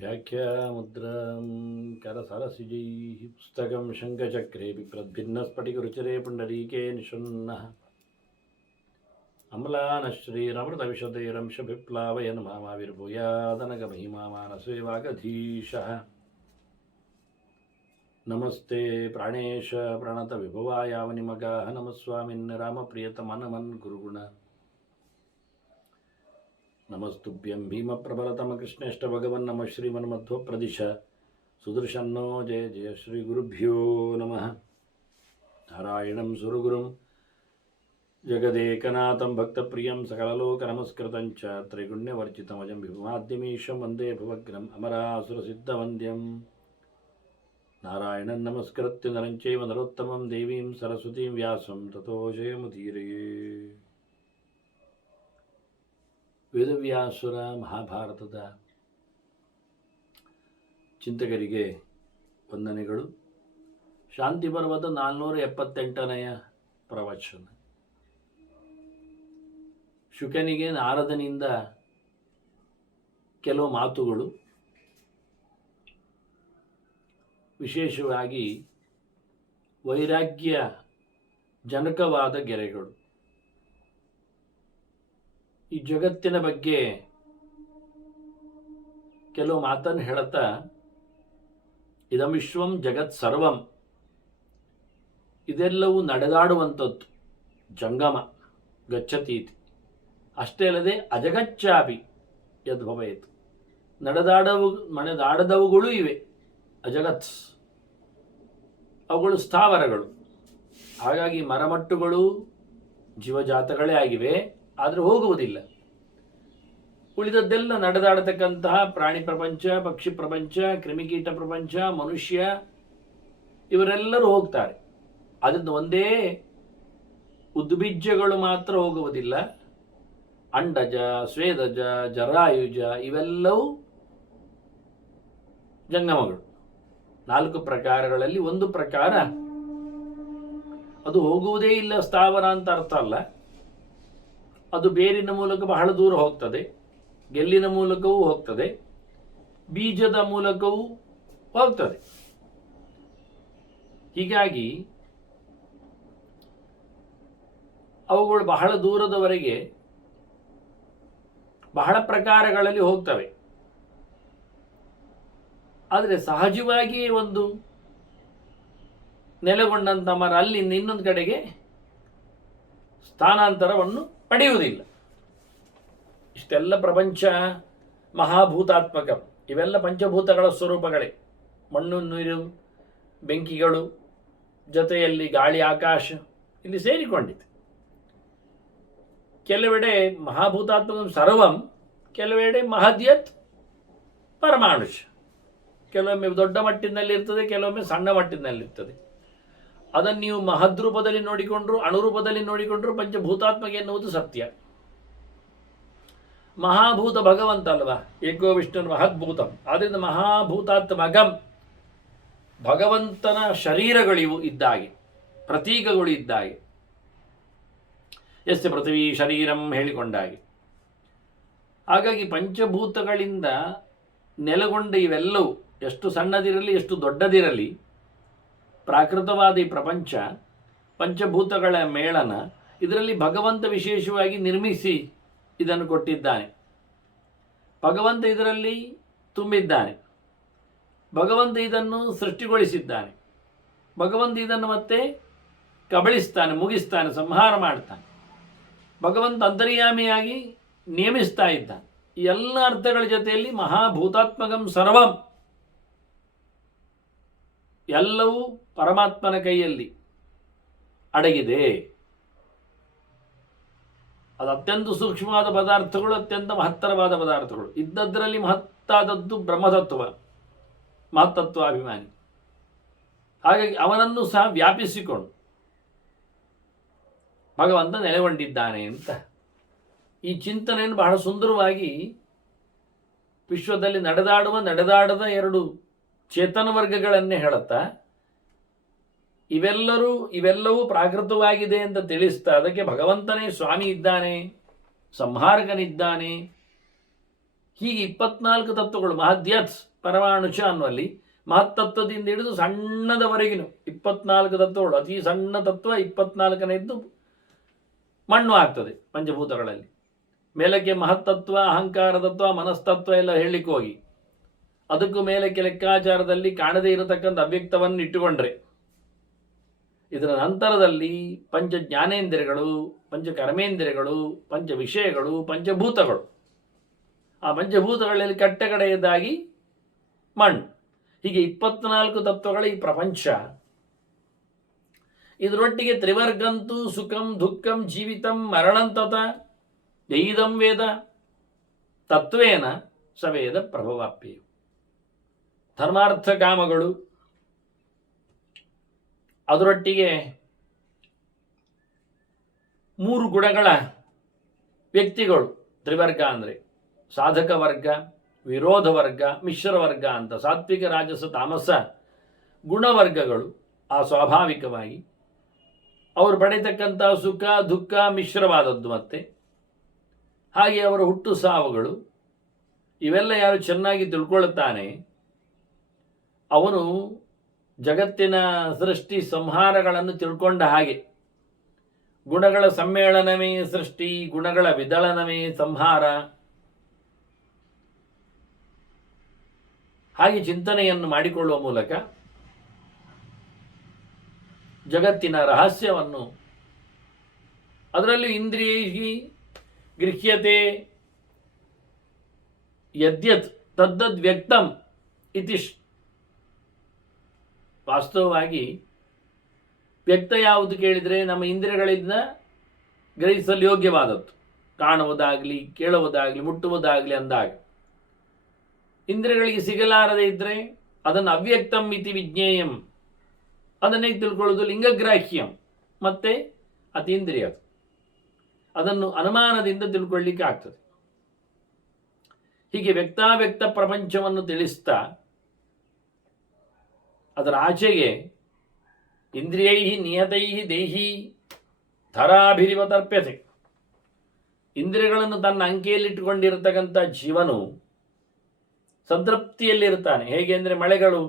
व्याख्यामुद्रां करसरसिजैः पुस्तकं शङ्खचक्रे बिभ्रद्भिन्नस्फटिकरुचिरे पुण्डरीके निषण्णः अम्लानश्रीरमृतविशदैरंशभिप्लावयन् मामाविर्भूयादनगमहिमा मानसे वागधीशः नमस्ते प्राणेश प्रणतविभवायावनिमगाः नमस्वामिन् रामप्रियतमनमन् गुरुगुण नमस्तुभ्यं भीमप्रबलतमकृष्णेष्ट भगवन् नमः श्रीमन्मध्वप्रदिश सुदर्शन्नो जय जय श्रीगुरुभ्यो नमः नारायणं सुरगुरुं जगदेकनाथं भक्तप्रियं सकललोकनमस्कृतं च त्रैगुण्यवर्जितमजं विभुमाद्यमीशं वन्दे भवग्रम् अमरासुरसिद्धवन्द्यं नारायणं नमस्कृत्य नरं चैव नरोत्तमं देवीं सरस्वतीं व्यासं ततो जयमुदीरये ವೇದವ್ಯಾಸುರ ಮಹಾಭಾರತದ ಚಿಂತಕರಿಗೆ ವಂದನೆಗಳು. ಶಾಂತಿ ಪರ್ವದ 478ನೆಯ ಪ್ರವಚನ. ಶುಕನಿಗೆ ನಾರದನಿಂದ ಕೆಲವು ಮಾತುಗಳು, ವಿಶೇಷವಾಗಿ ವೈರಾಗ್ಯ ಜನಕವಾದ ಗೆರೆಗಳು. ಈ ಜಗತ್ತಿನ ಬಗ್ಗೆ ಕೆಲವು ಮಾತನ್ನು ಹೇಳುತ್ತಾ, ಇದಂ ವಿಶ್ವಂ ಜಗತ್ ಸರ್ವಂ, ಇದೆಲ್ಲವೂ ನಡೆದಾಡುವಂಥದ್ದು, ಜಂಗಮ ಗಚ್ಚತೀತಿ. ಅಷ್ಟೇ ಅಲ್ಲದೆ ಅಜಗಚ್ಚಾಪಿ ಯದ್ಭವೇತ್, ನಡೆದಾಡದವುಗಳು ಇವೆ, ಅಜಗತ್ಸ್, ಅವುಗಳು ಸ್ಥಾವರಗಳು. ಹಾಗಾಗಿ ಮರಮಟ್ಟುಗಳು ಜೀವಜಾತಗಳೇ ಆಗಿವೆ, ಆದರೆ ಹೋಗುವುದಿಲ್ಲ. ಉಳಿದದ್ದೆಲ್ಲ ನಡೆದಾಡತಕ್ಕಂತಹ ಪ್ರಾಣಿ ಪ್ರಪಂಚ, ಪಕ್ಷಿ ಪ್ರಪಂಚ, ಕ್ರಿಮಿಕೀಟ ಪ್ರಪಂಚ, ಮನುಷ್ಯ, ಇವರೆಲ್ಲರೂ ಹೋಗ್ತಾರೆ. ಅದರಿಂದ ಒಂದೇ ಉದ್ಬೀಜ್ಯಗಳು ಮಾತ್ರ ಹೋಗುವುದಿಲ್ಲ. ಅಂಡಜ, ಸ್ವೇದಜ, ಜರಾಯುಜ ಇವೆಲ್ಲವೂ ಜಂಗಮಗಳು. 4 ಪ್ರಕಾರಗಳಲ್ಲಿ ಒಂದು ಪ್ರಕಾರ ಅದು ಹೋಗುವುದೇ ಇಲ್ಲ, ಸ್ಥಾವರ ಅಂತ ಅರ್ಥ ಅಲ್ಲ. ಅದು ಬೇರಿನ ಮೂಲಕ ಬಹಳ ದೂರ ಹೋಗ್ತದೆ, ಗೆಲ್ಲಿನ ಮೂಲಕವೂ ಹೋಗ್ತದೆ, ಬೀಜದ ಮೂಲಕವೂ ಹೋಗ್ತದೆ. ಹೀಗಾಗಿ ಅವುಗಳು ಬಹಳ ದೂರದವರೆಗೆ ಬಹಳ ಪ್ರಕಾರಗಳಲ್ಲಿ ಹೋಗ್ತವೆ. ಆದರೆ ಸಹಜವಾಗಿಯೇ ಒಂದು ನೆಲೆಗೊಂಡಂಥ ಮರ ಅಲ್ಲಿಂದ ಇನ್ನೊಂದು ಕಡೆಗೆ ಸ್ಥಾನಾಂತರವನ್ನು ಪಡೆಯುವುದಿಲ್ಲ. ಇಷ್ಟೆಲ್ಲ ಪ್ರಪಂಚ ಮಹಾಭೂತಾತ್ಮಕ, ಇವೆಲ್ಲ ಪಂಚಭೂತಗಳ ಸ್ವರೂಪಗಳೇ. ಮಣ್ಣು, ನೀರು, ಬೆಂಕಿಗಳು, ಜೊತೆಯಲ್ಲಿ ಗಾಳಿ, ಆಕಾಶ ಇಲ್ಲಿ ಸೇರಿಕೊಂಡಿದೆ. ಕೆಲವೆಡೆ ಮಹಾಭೂತಾತ್ಮಕ ಸರ್ವಂ, ಕೆಲವೆಡೆ ಮಹದ್ಯತ್ ಪರಮಾಣುಷ. ಕೆಲವೊಮ್ಮೆ ದೊಡ್ಡ ಮಟ್ಟಿನಲ್ಲಿ ಇರ್ತದೆ, ಕೆಲವೊಮ್ಮೆ ಸಣ್ಣ ಮಟ್ಟಿನಲ್ಲಿ ಇರ್ತದೆ. ಅದನ್ನು ನೀವು ಮಹದ್ರೂಪದಲ್ಲಿ ನೋಡಿಕೊಂಡ್ರು, ಅಣುರೂಪದಲ್ಲಿ ನೋಡಿಕೊಂಡ್ರು ಪಂಚಭೂತಾತ್ಮಕ ಎನ್ನುವುದು ಸತ್ಯ. ಮಹಾಭೂತ ಭಗವಂತ ಅಲ್ವಾ, ಏಕೋ ವಿಷ್ಣು ಮಹದ್ಭೂತಂ. ಆದ್ದರಿಂದ ಮಹಾಭೂತಾತ್ಮಕಂ, ಭಗವಂತನ ಶರೀರಗಳಿವು ಇದ್ದಾಗೆ, ಪ್ರತೀಕಗಳು ಇದ್ದಾಗೆ. ಎಸ್ತೆ ಪೃಥ್ವಿ ಶರೀರಂ ಹೇಳಿಕೊಂಡಾಗೆ. ಹಾಗಾಗಿ ಪಂಚಭೂತಗಳಿಂದ ನೆಲೆಗೊಂಡ ಇವೆಲ್ಲವೂ, ಎಷ್ಟು ಸಣ್ಣದಿರಲಿ ಎಷ್ಟು ದೊಡ್ಡದಿರಲಿ, ಪ್ರಾಕೃತವಾದ ಈ ಪ್ರಪಂಚ ಪಂಚಭೂತಗಳ ಮೇಳನ. ಇದರಲ್ಲಿ ಭಗವಂತ ವಿಶೇಷವಾಗಿ ನಿರ್ಮಿಸಿ ಇದನ್ನು ಕೊಟ್ಟಿದ್ದಾನೆ. ಭಗವಂತ ಇದರಲ್ಲಿ ತುಂಬಿದ್ದಾನೆ. ಭಗವಂತ ಇದನ್ನು ಸೃಷ್ಟಿಗೊಳಿಸಿದ್ದಾನೆ. ಭಗವಂತ ಇದನ್ನು ಮತ್ತೆ ಕಬಳಿಸ್ತಾನೆ, ಮುಗಿಸ್ತಾನೆ, ಸಂಹಾರ ಮಾಡ್ತಾನೆ. ಭಗವಂತ ಅಂತರ್ಯಾಮಿಯಾಗಿ ನೇಮಿಸ್ತಾ ಇದ್ದಾನೆ. ಈ ಎಲ್ಲ ಅರ್ಥಗಳ ಜೊತೆಯಲ್ಲಿ ಮಹಾಭೂತಾತ್ಮಕಂ ಸರ್ವಂ, ಎಲ್ಲವೂ ಪರಮಾತ್ಮನ ಕೈಯಲ್ಲಿ ಅಡಗಿದೆ. ಅದು ಅತ್ಯಂತ ಸೂಕ್ಷ್ಮವಾದ ಪದಾರ್ಥಗಳು, ಅತ್ಯಂತ ಮಹತ್ತರವಾದ ಪದಾರ್ಥಗಳು. ಇದ್ದದ್ದರಲ್ಲಿ ಮಹತ್ತಾದದ್ದು ಬ್ರಹ್ಮತತ್ವ, ಮಹತ್ತತ್ವಾಭಿಮಾನಿ. ಹಾಗಾಗಿ ಅವನನ್ನು ಸಹ ವ್ಯಾಪಿಸಿಕೊಂಡು ಭಗವಂತ ನೆಲೆಗೊಂಡಿದ್ದಾನೆ ಅಂತ ಈ ಚಿಂತನೆಯನ್ನು ಬಹಳ ಸುಂದರವಾಗಿ ವಿಶ್ವದಲ್ಲಿ ನಡೆದಾಡದ 2 ಚೇತನ ವರ್ಗಗಳನ್ನೇ ಹೇಳುತ್ತಾ, ಇವೆಲ್ಲವೂ ಪ್ರಾಕೃತವಾಗಿದೆ ಅಂತ ತಿಳಿಸ್ತಾ ಅದಕ್ಕೆ ಭಗವಂತನೇ ಸ್ವಾಮಿ ಇದ್ದಾನೆ ಸಂಹಾರಕನಿದ್ದಾನೆ. ಹೀಗೆ 24 ತತ್ವಗಳು ಮಹದ್ಯತ್ ಪರಮಾಣುಷ ಅನ್ನುವಲ್ಲಿ ಮಹತ್ತತ್ವದಿಂದ ಹಿಡಿದು ಸಣ್ಣದವರೆಗಿನ 24 ತತ್ವಗಳು. ಅತಿ ಸಣ್ಣ ತತ್ವ 24ನೆದ್ದು ಮಣ್ಣು ಆಗ್ತದೆ ಪಂಚಭೂತಗಳಲ್ಲಿ. ಮೇಲಕ್ಕೆ ಮಹತ್ತತ್ವ, ಅಹಂಕಾರ ತತ್ವ, ಮನಸ್ತತ್ವ ಎಲ್ಲ ಹೇಳಲಿಕ್ಕೆ ಹೋಗಿ ಅದಕ್ಕೂ ಮೇಲಕ್ಕೆ ಲೆಕ್ಕಾಚಾರದಲ್ಲಿ ಕಾಣದೇ ಇರತಕ್ಕಂಥ ಅವ್ಯಕ್ತವನ್ನು ಇಟ್ಟುಕೊಂಡ್ರೆ, ಇದರ ನಂತರದಲ್ಲಿ ಪಂಚ ಜ್ಞಾನೇಂದ್ರಿಯಗಳು, ಪಂಚ ಕರ್ಮೇಂದ್ರಿಯಗಳು, ಪಂಚ ವಿಷಯಗಳು, ಪಂಚಭೂತಗಳು. ಆ ಪಂಚಭೂತಗಳಲ್ಲಿ ಕಟ್ಟಕಡೆಯದಾಗಿ ಮಣ್ಣು. ಹೀಗೆ 24 ತತ್ವಗಳ ಈ ಪ್ರಪಂಚ. ಇದರೊಟ್ಟಿಗೆ ತ್ರಿವರ್ಗಂತೂ ಸುಖಂ ದುಃಖಂ ಜೀವಿತಂ ಮರಣಂತತ ಯೈದಂ ವೇದ ತತ್ವೇನ ಸವೇದ ಪ್ರಭವಾಪ್ಯೆಯು. ಧರ್ಮಾರ್ಥ ಕಾಮಗಳು, ಅದರೊಟ್ಟಿಗೆ 3 ಗುಣಗಳ ವ್ಯಕ್ತಿಗಳು. ತ್ರಿವರ್ಗ ಅಂದರೆ ಸಾಧಕ ವರ್ಗ, ವಿರೋಧ ವರ್ಗ, ಮಿಶ್ರ ವರ್ಗ ಅಂತ. ಸಾತ್ವಿಕ, ರಾಜಸ, ತಾಮಸ ಗುಣವರ್ಗಗಳು. ಆ ಸ್ವಾಭಾವಿಕವಾಗಿ ಅವರು ಪಡೆಯತಕ್ಕಂಥ ಸುಖ ದುಃಖ ಮಿಶ್ರವಾದದ್ದು. ಮತ್ತೆ ಹಾಗೆ ಅವರ ಹುಟ್ಟು ಸಾವುಗಳು, ಇವೆಲ್ಲ ಯಾರು ಚೆನ್ನಾಗಿ ತಿಳ್ಕೊಳ್ಳುತ್ತಾನೆ ಅವನು ಜಗತ್ತಿನ ಸೃಷ್ಟಿ ಸಂಹಾರಗಳನ್ನು ತಿಳ್ಕೊಂಡ ಹಾಗೆ. ಗುಣಗಳ ಸಮ್ಮೇಳನವೇ ಸೃಷ್ಟಿ, ಗುಣಗಳ ವಿದಳನವೇ ಸಂಹಾರ. ಹಾಗೆ ಚಿಂತನೆಯನ್ನು ಮಾಡಿಕೊಳ್ಳುವ ಮೂಲಕ ಜಗತ್ತಿನ ರಹಸ್ಯವನ್ನು, ಅದರಲ್ಲೂ ಇಂದ್ರಿಯೈ ಗೃಹ್ಯತೆ ಯದ್ಯತ್ ತದ್ದದ್ ವ್ಯಕ್ತಂ ಇತಿ. ವಾಸ್ತವವಾಗಿ ವ್ಯಕ್ತ ಯಾವುದು ಕೇಳಿದರೆ ನಮ್ಮ ಇಂದ್ರಿಯಗಳಿಂದ ಗ್ರಹಿಸಲು ಯೋಗ್ಯವಾದದ್ದು. ಕಾಣುವುದಾಗಲಿ, ಕೇಳುವುದಾಗಲಿ, ಮುಟ್ಟುವುದಾಗಲಿ ಅಂದಾಗ ಇಂದ್ರಿಯಗಳಿಗೆ ಸಿಗಲಾರದೆ ಇದ್ದರೆ ಅದನ್ನು ಅವ್ಯಕ್ತಂ ಇತಿ ವಿಜ್ಞೇಯಂ, ಅದನ್ನೇ ತಿಳ್ಕೊಳ್ಳೋದು ಲಿಂಗಗ್ರಾಹ್ಯಂ, ಮತ್ತೆ ಅತೀಂದ್ರಿಯ. ಅದನ್ನು ಅನುಮಾನದಿಂದ ತಿಳ್ಕೊಳ್ಳಿಕ್ಕೆ ಆಗ್ತದೆ. ಹೀಗೆ ವ್ಯಕ್ತಾವ್ಯಕ್ತ ಪ್ರಪಂಚವನ್ನು ತಿಳಿಸ್ತಾ ಅದರ ಆಚೆಗೆ ಇಂದ್ರಿಯೈ ನಿಯತೈ ದೇಹಿ ಧರಾಭಿರಿವತರ್ಪ್ಯತೆ. ಇಂದ್ರಿಯಗಳನ್ನು ತನ್ನ ಅಂಕೆಯಲ್ಲಿಟ್ಟುಕೊಂಡಿರತಕ್ಕಂಥ ಜೀವನು ಸಂತೃಪ್ತಿಯಲ್ಲಿರುತ್ತಾನೆ. ಹೇಗೆ ಅಂದರೆ ಮಳೆಗಳು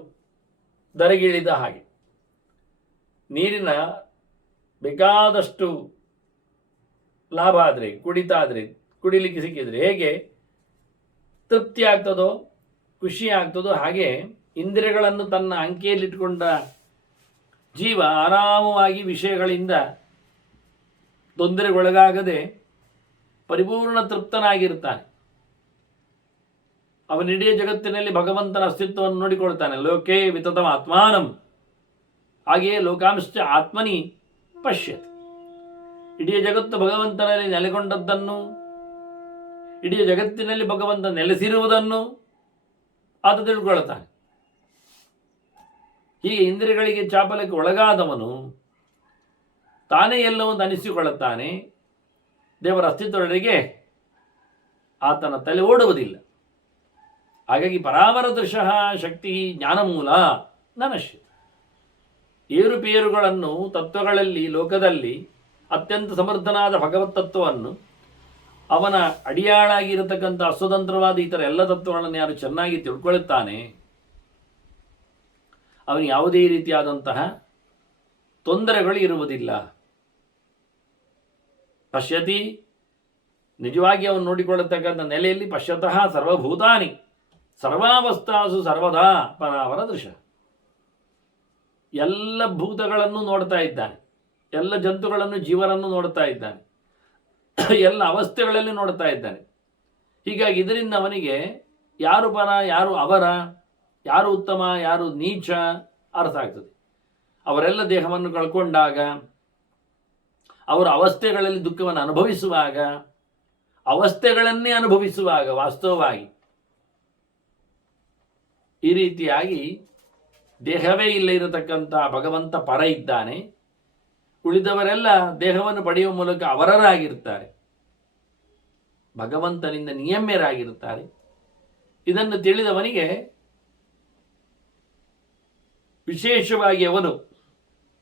ಧರೆಗಿಳಿದ ಹಾಗೆ. ನೀರಿನ ಬೇಕಾದಷ್ಟು ಲಾಭ ಆದರೆ, ಕುಡಿತಾ ಆದರೆ, ಕುಡಿಲಿಕ್ಕೆ ಸಿಕ್ಕಿದರೆ ಹೇಗೆ ತೃಪ್ತಿ ಆಗ್ತದೋ, ಖುಷಿ ಆಗ್ತದೋ, ಹಾಗೆ ಇಂದ್ರಿಯಗಳನ್ನು ತನ್ನ ಅಂಕೆಯಲ್ಲಿಟ್ಟುಕೊಂಡ ಜೀವ ಆರಾಮವಾಗಿ ವಿಷಯಗಳಿಂದ ತೊಂದರೆಗೊಳಗಾಗದೆ ಪರಿಪೂರ್ಣ ತೃಪ್ತನಾಗಿರ್ತಾನೆ. ಅವನಿಡೀ ಜಗತ್ತಿನಲ್ಲಿ ಭಗವಂತನ ಅಸ್ತಿತ್ವವನ್ನು ನೋಡಿಕೊಳ್ತಾನೆ. ಲೋಕೆ ವಿತತಂ ಆತ್ಮಾನಂ, ಹಾಗೆಯೇ ಲೋಕಾಂಶ್ಚ ಆತ್ಮನಿ ಪಶ್ಯತಿ. ಇಡೀ ಜಗತ್ತು ಭಗವಂತನಲ್ಲಿ ನೆಲೆಗೊಂಡದ್ದನ್ನು, ಇಡೀ ಜಗತ್ತಿನಲ್ಲಿ ಭಗವಂತ ನೆಲೆಸಿರುವುದನ್ನು ಆತ ತಿಳ್ಕೊಳ್ತಾನೆ. ಹೀಗೆ ಇಂದ್ರಿಯಗಳಿಗೆ ಚಾಪಲಕ್ಕೆ ಒಳಗಾದವನು ತಾನೇ ಎಲ್ಲವನ್ನು ಅನಿಸಿಕೊಳ್ಳುತ್ತಾನೆ. ದೇವರ ಅಸ್ತಿತ್ವದೊಳಗೆ ಆತನ ತಲೆ ಓಡುವುದಿಲ್ಲ. ಹಾಗಾಗಿ ಪರಾವರದೃಶಃ ಶಕ್ತಿ ಜ್ಞಾನಮೂಲ ನನಶ್ಯ. ಏರುಪೇರುಗಳನ್ನು ತತ್ವಗಳಲ್ಲಿ, ಲೋಕದಲ್ಲಿ ಅತ್ಯಂತ ಸಮರ್ಥನಾದ ಭಗವತ್ ತತ್ವವನ್ನು, ಅವನ ಅಡಿಯಾಳಾಗಿರತಕ್ಕಂಥ ಅಸ್ವತಂತ್ರವಾದ ಇತರ ಎಲ್ಲ ತತ್ವಗಳನ್ನು ಯಾರು ಚೆನ್ನಾಗಿ ತಿಳ್ಕೊಳ್ಳುತ್ತಾನೆ ಅವನು ಯಾವುದೇ ರೀತಿಯಾದಂತಹ ತೊಂದರೆಗಳು ಇರುವುದಿಲ್ಲ. ಪಶ್ಯತಿ, ನಿಜವಾಗಿ ಅವನು ನೋಡಿಕೊಳ್ಳತಕ್ಕಂಥ ನೆಲೆಯಲ್ಲಿ ಪಶ್ಯತಃ ಸರ್ವಭೂತಾನಿ ಸರ್ವಾವಸ್ಥಾಸು ಸರ್ವದಾ ಪರಾವರ ದೃಶ್ಯ. ಎಲ್ಲ ಭೂತಗಳನ್ನು ನೋಡ್ತಾ ಇದ್ದಾನೆ, ಎಲ್ಲ ಜಂತುಗಳನ್ನು, ಜೀವನನ್ನು ನೋಡ್ತಾ ಇದ್ದಾನೆ, ಎಲ್ಲ ಅವಸ್ಥೆಗಳಲ್ಲಿ ನೋಡ್ತಾ ಇದ್ದಾನೆ. ಹೀಗಾಗಿ ಇದರಿಂದ ಅವನಿಗೆ ಯಾರು ಪರ, ಯಾರು ಅವರ, ಯಾರು ಉತ್ತಮ, ಯಾರು ನೀಚ ಅರ್ಥ ಆಗ್ತದೆ. ಅವರೆಲ್ಲ ದೇಹವನ್ನು ಕಳ್ಕೊಂಡಾಗ, ಅವರ ಅವಸ್ಥೆಗಳಲ್ಲಿ ದುಃಖವನ್ನು ಅನುಭವಿಸುವಾಗ, ಅವಸ್ಥೆಗಳನ್ನೇ ಅನುಭವಿಸುವಾಗ ವಾಸ್ತವವಾಗಿ ಈ ರೀತಿಯಾಗಿ ದೇಹವೇ ಇಲ್ಲ ಇರತಕ್ಕಂಥ ಭಗವಂತ ಪರ ಇದ್ದಾನೆ. ಉಳಿದವರೆಲ್ಲ ದೇಹವನ್ನು ಪಡೆಯುವ ಮೂಲಕ ಅವರರಾಗಿರ್ತಾರೆ, ಭಗವಂತನಿಂದ ನಿಯಮ್ಯರಾಗಿರುತ್ತಾರೆ. ಇದನ್ನು ತಿಳಿದವನಿಗೆ ವಿಶೇಷವಾಗಿ ಅವನು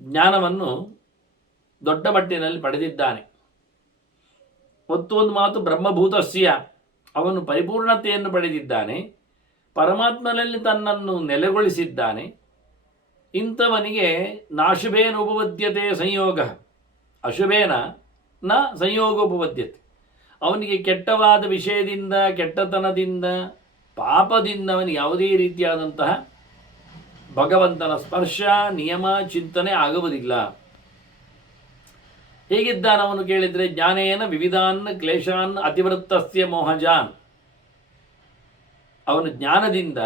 ಜ್ಞಾನವನ್ನು ದೊಡ್ಡ ಮಟ್ಟಿನಲ್ಲಿ ಪಡೆದಿದ್ದಾನೆ. ಮತ್ತೊಂದು ಮಾತು ಬ್ರಹ್ಮಭೂತಸ್ಯ, ಅವನು ಪರಿಪೂರ್ಣತೆಯನ್ನು ಪಡೆದಿದ್ದಾನೆ, ಪರಮಾತ್ಮನಲ್ಲಿ ತನ್ನನ್ನು ನೆಲೆಗೊಳಿಸಿದ್ದಾನೆ. ಇಂಥವನಿಗೆ ನಾಶುಭೇನ ಉಪಪದ್ಯತೆ ಸಂಯೋಗ, ಅಶುಭೇನ ನ ಸಂಯೋಗೋಪಪದ್ಯತೆ. ಅವನಿಗೆ ಕೆಟ್ಟವಾದ ವಿಷಯದಿಂದ, ಕೆಟ್ಟತನದಿಂದ, ಪಾಪದಿಂದ ಅವನಿಗೆ ಯಾವುದೇ ರೀತಿಯಾದಂತಹ ಭಗವಂತನ ಸ್ಪರ್ಶ, ನಿಯಮ, ಚಿಂತನೆ ಆಗುವುದಿಲ್ಲ. ಹೇಗಿದ್ದಾನವನು ಕೇಳಿದರೆ, ಜ್ಞಾನೇನ ವಿವಿಧಾನ್ ಕ್ಲೇಶಾನ್ ಅತಿವೃತ್ತಸ್ಯ ಮೋಹಜಾನ್. ಅವನು ಜ್ಞಾನದಿಂದ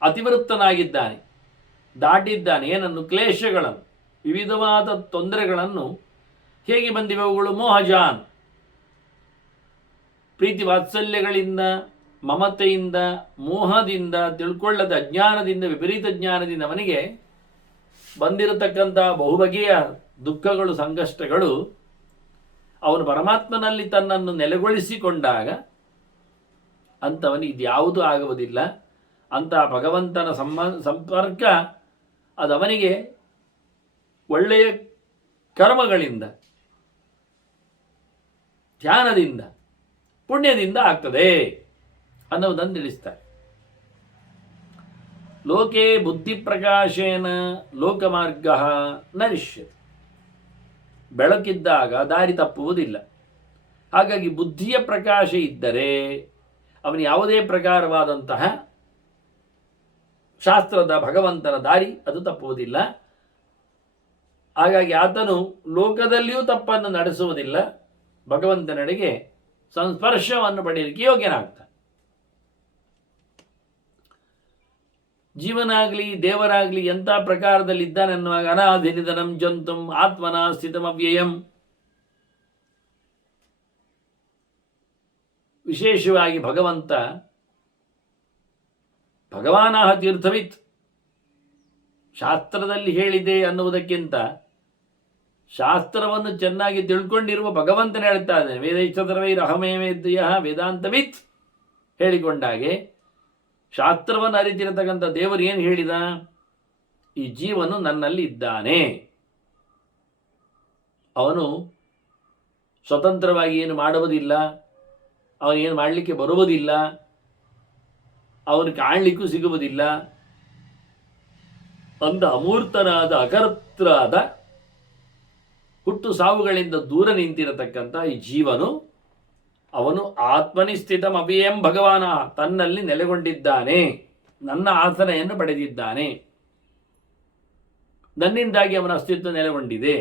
ಅತಿವೃತ್ತನಾಗಿದ್ದಾನೆ, ದಾಟಿದ್ದಾನೆ. ಏನನ್ನು? ಕ್ಲೇಶಗಳನ್ನು, ವಿವಿಧವಾದ ತೊಂದರೆಗಳನ್ನು. ಹೇಗೆ ಬಂದಿವೆ ಅವುಗಳು? ಮೋಹಜಾನ್, ಪ್ರೀತಿ ವಾತ್ಸಲ್ಯಗಳಿಂದ, ಮಮತೆಯಿಂದ, ಮೋಹದಿಂದ, ತಿಳ್ಕೊಳ್ಳದ ಅಜ್ಞಾನದಿಂದ, ವಿಪರೀತ ಜ್ಞಾನದಿಂದ ಅವನಿಗೆ ಬಂದಿರತಕ್ಕಂಥ ಬಹುಬಗೆಯ ದುಃಖಗಳು, ಸಂಕಷ್ಟಗಳು. ಅವನು ಪರಮಾತ್ಮನಲ್ಲಿ ತನ್ನನ್ನು ನೆಲೆಗೊಳಿಸಿಕೊಂಡಾಗ ಅಂಥವನಿಗೆ ಇದ್ಯಾವುದೂ ಆಗುವುದಿಲ್ಲ. ಅಂಥ ಭಗವಂತನ ಸಂಪರ್ಕ ಅದು ಅವನಿಗೆ ಒಳ್ಳೆಯ ಕರ್ಮಗಳಿಂದ, ಧ್ಯಾನದಿಂದ, ಪುಣ್ಯದಿಂದ ಆಗ್ತದೆ ಅನ್ನೋದನ್ನು ತಿಳಿಸ್ತಾರೆ. ಲೋಕೆ ಬುದ್ಧಿ ಪ್ರಕಾಶೇನ ಲೋಕಮಾರ್ಗ ನರಿಷ್ಯತೆ. ಬೆಳಕಿದ್ದಾಗ ದಾರಿ ತಪ್ಪುವುದಿಲ್ಲ. ಹಾಗಾಗಿ ಬುದ್ಧಿಯ ಪ್ರಕಾಶ ಇದ್ದರೆ ಅವನು ಯಾವುದೇ ಪ್ರಕಾರವಾದಂತಹ ಶಾಸ್ತ್ರದ, ಭಗವಂತನ ದಾರಿ ಅದು ತಪ್ಪುವುದಿಲ್ಲ. ಹಾಗಾಗಿ ಆತನು ಲೋಕದಲ್ಲಿಯೂ ತಪ್ಪನ್ನು ನಡೆಸುವುದಿಲ್ಲ, ಭಗವಂತನೆಡೆಗೆ ಸಂಸ್ಪರ್ಶವನ್ನು ಪಡೆಯಲಿಕ್ಕೆ ಯೋಗ್ಯನಾಗ್ತಾನೆ. ಜೀವನಾಗಲಿ ದೇವರಾಗಲಿ ಎಂಥ ಪ್ರಕಾರದಲ್ಲಿದ್ದಾನೆ ಅನ್ನುವಾಗ ಅನಾಧಿನಿಧನಂ ಜಂತುಂ ಆತ್ಮನ ಸ್ಥಿತಮವ್ಯಯಂ. ವಿಶೇಷವಾಗಿ ಭಗವಂತ ಭಗವಾನಃ ತೀರ್ಥವಿತ್, ಶಾಸ್ತ್ರದಲ್ಲಿ ಹೇಳಿದೆ ಅನ್ನುವುದಕ್ಕಿಂತ ಶಾಸ್ತ್ರವನ್ನು ಚೆನ್ನಾಗಿ ತಿಳ್ಕೊಂಡಿರುವ ಭಗವಂತನ ಹೇಳ್ತಾ ಇದ್ದಾನೆ. ವೇದೈಶ್ಚತರ್ವೈರಹಮೇವೇದ್ಯ ವೇದಾಂತವಿತ್ ಹೇಳಿಕೊಂಡಾಗೆ ಶಾಸ್ತ್ರವನ್ನು ಅರಿತಿರತಕ್ಕಂಥ ದೇವರು ಏನು ಹೇಳಿದ? ಈ ಜೀವನು ನನ್ನಲ್ಲಿ ಇದ್ದಾನೆ, ಅವನು ಸ್ವತಂತ್ರವಾಗಿ ಏನು ಮಾಡುವುದಿಲ್ಲ, ಅವನೇನು ಮಾಡಲಿಕ್ಕೆ ಬರುವುದಿಲ್ಲ, ಅವನು ಕಾಣಲಿಕ್ಕೂ ಸಿಗುವುದಿಲ್ಲ. ಅಂದ ಅಮೂರ್ತನಾದ, ಅಕರ್ತರಾದ, ಹುಟ್ಟು ಸಾವುಗಳಿಂದ ದೂರ ನಿಂತಿರತಕ್ಕಂಥ ಈ ಜೀವನು, ಅವನು ಆತ್ಮನಿಸ್ಥಿತಂ ಅವ್ಯಯಂ ಭಗವಾನ, ತನ್ನಲ್ಲಿ ನೆಲೆಗೊಂಡಿದ್ದಾನೆ, ನನ್ನ ಆಸನೆಯನ್ನು ಪಡೆದಿದ್ದಾನೆ, ನನ್ನಿಂದಾಗಿ ಅವನ ಅಸ್ತಿತ್ವ ನೆಲೆಗೊಂಡಿದೆ.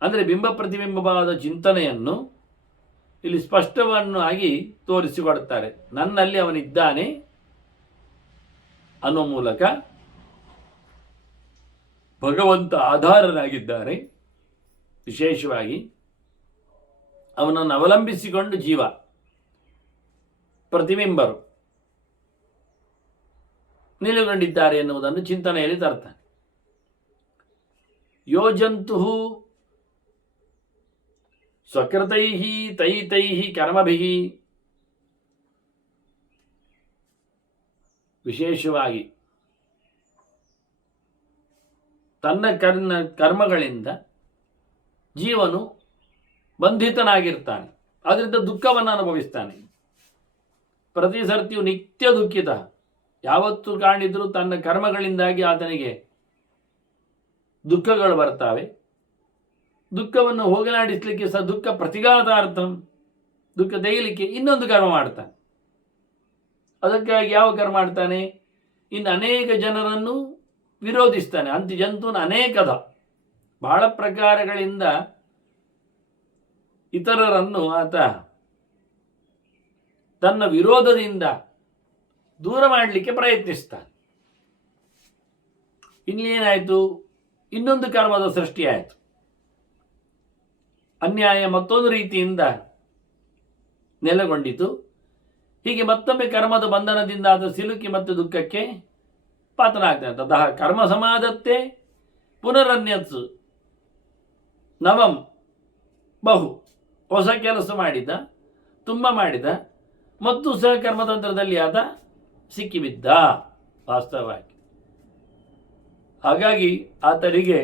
ಅಂದರೆ ಬಿಂಬ ಪ್ರತಿಬಿಂಬವಾದ ಚಿಂತನೆಯನ್ನು ಇಲ್ಲಿ ಸ್ಪಷ್ಟವನ್ನಾಗಿ ತೋರಿಸಿಕೊಡುತ್ತಾರೆ. ನನ್ನಲ್ಲಿ ಅವನಿದ್ದಾನೆ ಅನ್ನೋ ಮೂಲಕ ಭಗವಂತ ಆಧಾರನಾಗಿದ್ದಾನೆ. ವಿಶೇಷವಾಗಿ ಅವನನ್ನು ಅವಲಂಬಿಸಿಕೊಂಡು ಜೀವ, ಪ್ರತಿಬಿಂಬರು ನಿಲುಗೊಂಡಿದ್ದಾರೆ ಎನ್ನುವುದನ್ನು ಚಿಂತನೆಯಲ್ಲಿ ತರ್ತಾನೆ. ಯೋಜಂತು ಸ್ವಕೃತೈ ತೈತೈ ಕರ್ಮಭಿ, ವಿಶೇಷವಾಗಿ ತನ್ನ ಕರ್ಮಗಳಿಂದ ಜೀವನು ಬಂಧಿತನಾಗಿರ್ತಾನೆ, ಅದರಿಂದ ದುಃಖವನ್ನು ಅನುಭವಿಸ್ತಾನೆ. ಪ್ರತಿ ಸರ್ತಿಯು ನಿತ್ಯ ದುಃಖಿತ, ಯಾವತ್ತು ಕಾಣಿದ್ರೂ ತನ್ನ ಕರ್ಮಗಳಿಂದಾಗಿ ಆತನಿಗೆ ದುಃಖಗಳು ಬರ್ತಾವೆ. ದುಃಖವನ್ನು ಹೋಗಲಾಡಿಸಲಿಕ್ಕೆ ಸಹ ದುಃಖ ಪ್ರತಿಘಾತಾರ್ಥಂ, ದುಃಖ ತೆಗೆಯಲಿಕ್ಕೆ ಇನ್ನೊಂದು ಕರ್ಮ ಮಾಡ್ತಾನೆ. ಅದಕ್ಕಾಗಿ ಯಾವ ಕರ್ಮ ಮಾಡ್ತಾನೆ? ಇನ್ನು ಅನೇಕ ಜನರನ್ನು ವಿರೋಧಿಸ್ತಾನೆ. ಅಂತಿ ಜಂತುನ ಅನೇಕದ, ಬಹಳ ಪ್ರಕಾರಗಳಿಂದ ಇತರರನ್ನು ಆತ ತನ್ನ ವಿರೋಧದಿಂದ ದೂರ ಮಾಡಲಿಕ್ಕೆ ಪ್ರಯತ್ನಿಸ್ತಾನೆ. ಇನ್ನೇನಾಯಿತು? ಇನ್ನೊಂದು ಕರ್ಮದ ಸೃಷ್ಟಿಯಾಯಿತು. ಅನ್ಯಾಯ ಮತ್ತೊಂದು ರೀತಿಯಿಂದ ನೆಲೆಗೊಂಡಿತು. ಹೀಗೆ ಮತ್ತೊಮ್ಮೆ ಕರ್ಮದ ಬಂಧನದಿಂದ ಆತ ಸಿಲುಕಿ ಮತ್ತು ದುಃಖಕ್ಕೆ ಪಾತ್ರನಾಗ್ತಾನೆ. ತತಃ ಕರ್ಮ ಸಮಾಧತ್ತೆ ಪುನರನ್ಯತ್ಸು ನವಂ ಬಹು. ಹೊಸ ಕೆಲಸ ಮಾಡಿದ, ತುಂಬ ಮಾಡಿದ, ಮತ್ತು ಸಹ ಕರ್ಮತಂತ್ರದಲ್ಲಿ ಆತ ಸಿಕ್ಕಿಬಿದ್ದ ವಾಸ್ತವವಾಗಿ. ಹಾಗಾಗಿ ಆತನಿಗೆ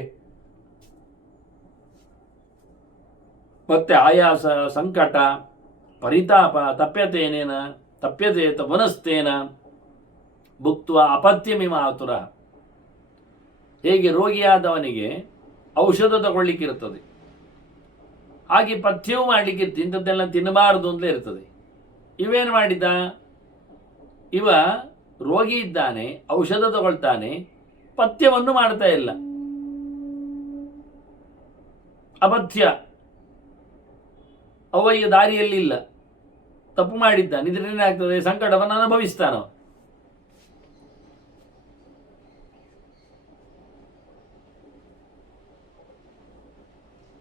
ಮತ್ತೆ ಆಯಾಸ, ಸಂಕಟ, ಪರಿತಾಪ, ತಪ್ಯತೆ ಪುನಸ್ತೇನ ಭುಕ್ತ್ವ ಅಪತ್ಯಮಿಮ ಆತುರ. ಹೇಗೆ ರೋಗಿಯಾದವನಿಗೆ ಔಷಧ ತಗೊಳ್ಳಿಕ್ಕಿರ್ತದೆ, ಹಾಗೆ ಪಥ್ಯವೂ ಮಾಡಲಿಕ್ಕೆ ಇಂಥದ್ದೆಲ್ಲ ತಿನ್ನಬಾರದು ಅಂತಲೇ ಇರ್ತದೆ. ಇವೇನು ಮಾಡಿದ, ಇವ ರೋಗಿ ಇದ್ದಾನೆ, ಔಷಧ ತಗೊಳ್ತಾನೆ, ಪಥ್ಯವನ್ನು ಮಾಡ್ತಾ ಇಲ್ಲ. ಅಪಥ್ಯ, ಅವಯ್ಯ ದಾರಿಯಲ್ಲಿ ಇಲ್ಲ, ತಪ್ಪು ಮಾಡಿದ್ದಾನೆ. ಇದರೇನಾಗ್ತದೆ, ಸಂಕಟವನ್ನು ಅನುಭವಿಸ್ತಾನ.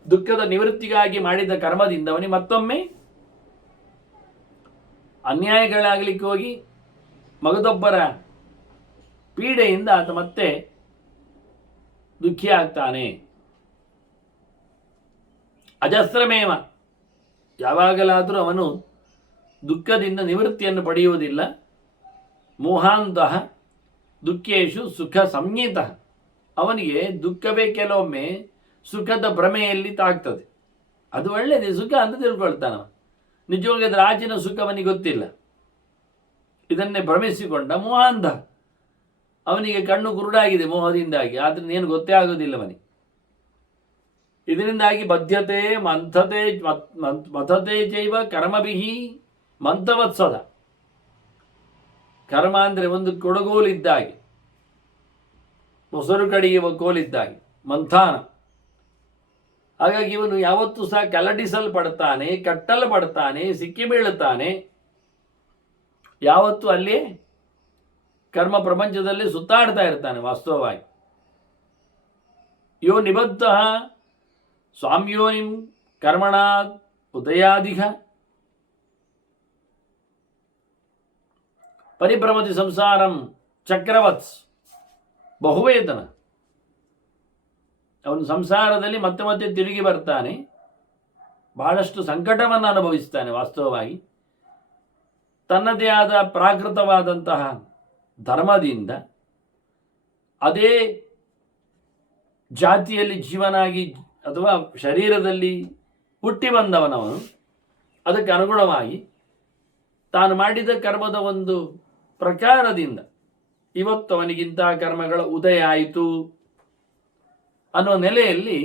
ದುಃಖದ ನಿವೃತ್ತಿಗಾಗಿ ಮಾಡಿದ ಕರ್ಮದಿಂದ ಅವನಿಗೆ ಮತ್ತೊಮ್ಮೆ ಅನ್ಯಾಯಗಳಾಗಲಿಕ್ಕೆ ಹೋಗಿ ಮಗದೊಬ್ಬರ ಪೀಡೆಯಿಂದ ಆತ ಮತ್ತೆ ದುಃಖಿ ಆಗ್ತಾನೆ. ಅಜಸ್ರಮೇವ, ಯಾವಾಗಲಾದರೂ ಅವನು ದುಃಖದಿಂದ ನಿವೃತ್ತಿಯನ್ನು ಪಡೆಯುವುದಿಲ್ಲ. ಮೋಹಾಂತಃ ದುಃಖೇಶು ಸುಖ ಸಂಹಿತ, ಅವನಿಗೆ ದುಃಖವೇ ಕೆಲವೊಮ್ಮೆ ಸುಖದ ಭ್ರಮೆಯಲ್ಲಿ ತಾಗ್ತದೆ. ಅದು ಒಳ್ಳೆಯದೇ, ಸುಖ ಅಂತ ತಿಳ್ಕೊಳ್ತಾನ. ನಿಜವಾಗಿ ಅದರ ಆಚಿನ ಸುಖ ಅವನಿಗೆ ಗೊತ್ತಿಲ್ಲ. ಇದನ್ನೇ ಭ್ರಮಿಸಿಕೊಂಡ ಮೋಹಾಂಧ, ಅವನಿಗೆ ಕಣ್ಣು ಕುರುಡಾಗಿದೆ ಮೋಹದಿಂದಾಗಿ, ಆದ್ರೆ ಏನು ಗೊತ್ತೇ ಆಗೋದಿಲ್ಲ ಅವನಿಗೆ. ಇದರಿಂದಾಗಿ ಬದ್ಧತೆ ಮಥತೆ ಚೈವ ಕರ್ಮಭಿಹಿ ಮಂತವತ್ಸದ. ಕರ್ಮ ಅಂದರೆ ಒಂದು ಕೊಡಗೋಲಿದ್ದಾಗೆ, ಮೊಸರು ಕಡಿಯುವ ಕೋಲಿದ್ದಾಗೆ, ಮಂಥಾನ. ಹಾಗಾಗಿ ಇವನು ಯಾವತ್ತೂ ಸಹ ಕಲ್ಲಡಿಸಲ್ಪಡ್ತಾನೆ, ಕಟ್ಟಲ್ಪಡ್ತಾನೆ, ಸಿಕ್ಕಿ ಬೀಳುತ್ತಾನೆ. ಯಾವತ್ತೂ ಅಲ್ಲಿ ಕರ್ಮ ಪ್ರಪಂಚದಲ್ಲಿ ಸುತ್ತಾಡ್ತಾ ಇರ್ತಾನೆ ವಾಸ್ತವವಾಗಿ. ಯೋ ನಿಬದ್ಧ ಸ್ವಾಮ್ಯೋನಿಂ ಕರ್ಮಣಾತ್ ಉದಯಾದಿಘ ಪರಿಭ್ರಮತಿ ಸಂಸಾರಂ ಚಕ್ರವತ್ಸ್ ಬಹುವೇತನ. ಅವನು ಸಂಸಾರದಲ್ಲಿ ಮತ್ತೆ ಮತ್ತೆ ತಿರುಗಿ ಬರ್ತಾನೆ, ಬಹಳಷ್ಟು ಸಂಕಟವನ್ನು ಅನುಭವಿಸ್ತಾನೆ. ವಾಸ್ತವವಾಗಿ ತನ್ನದೇ ಆದ ಪ್ರಾಕೃತವಾದಂತಹ ಧರ್ಮದಿಂದ ಅದೇ ಜಾತಿಯಲ್ಲಿ ಜೀವನಾಗಿ ಅಥವಾ ಶರೀರದಲ್ಲಿ ಹುಟ್ಟಿ ಬಂದವನವನು. ಅದಕ್ಕೆ ಅನುಗುಣವಾಗಿ ತಾನು ಮಾಡಿದ ಕರ್ಮದ ಒಂದು ಪ್ರಕಾರದಿಂದ ಇವತ್ತು ಅವನಿಗಿಂತ ಕರ್ಮಗಳ ಉದಯ ಆಯಿತು ಅನ್ನೋ ನೆಲೆಯಲ್ಲಿ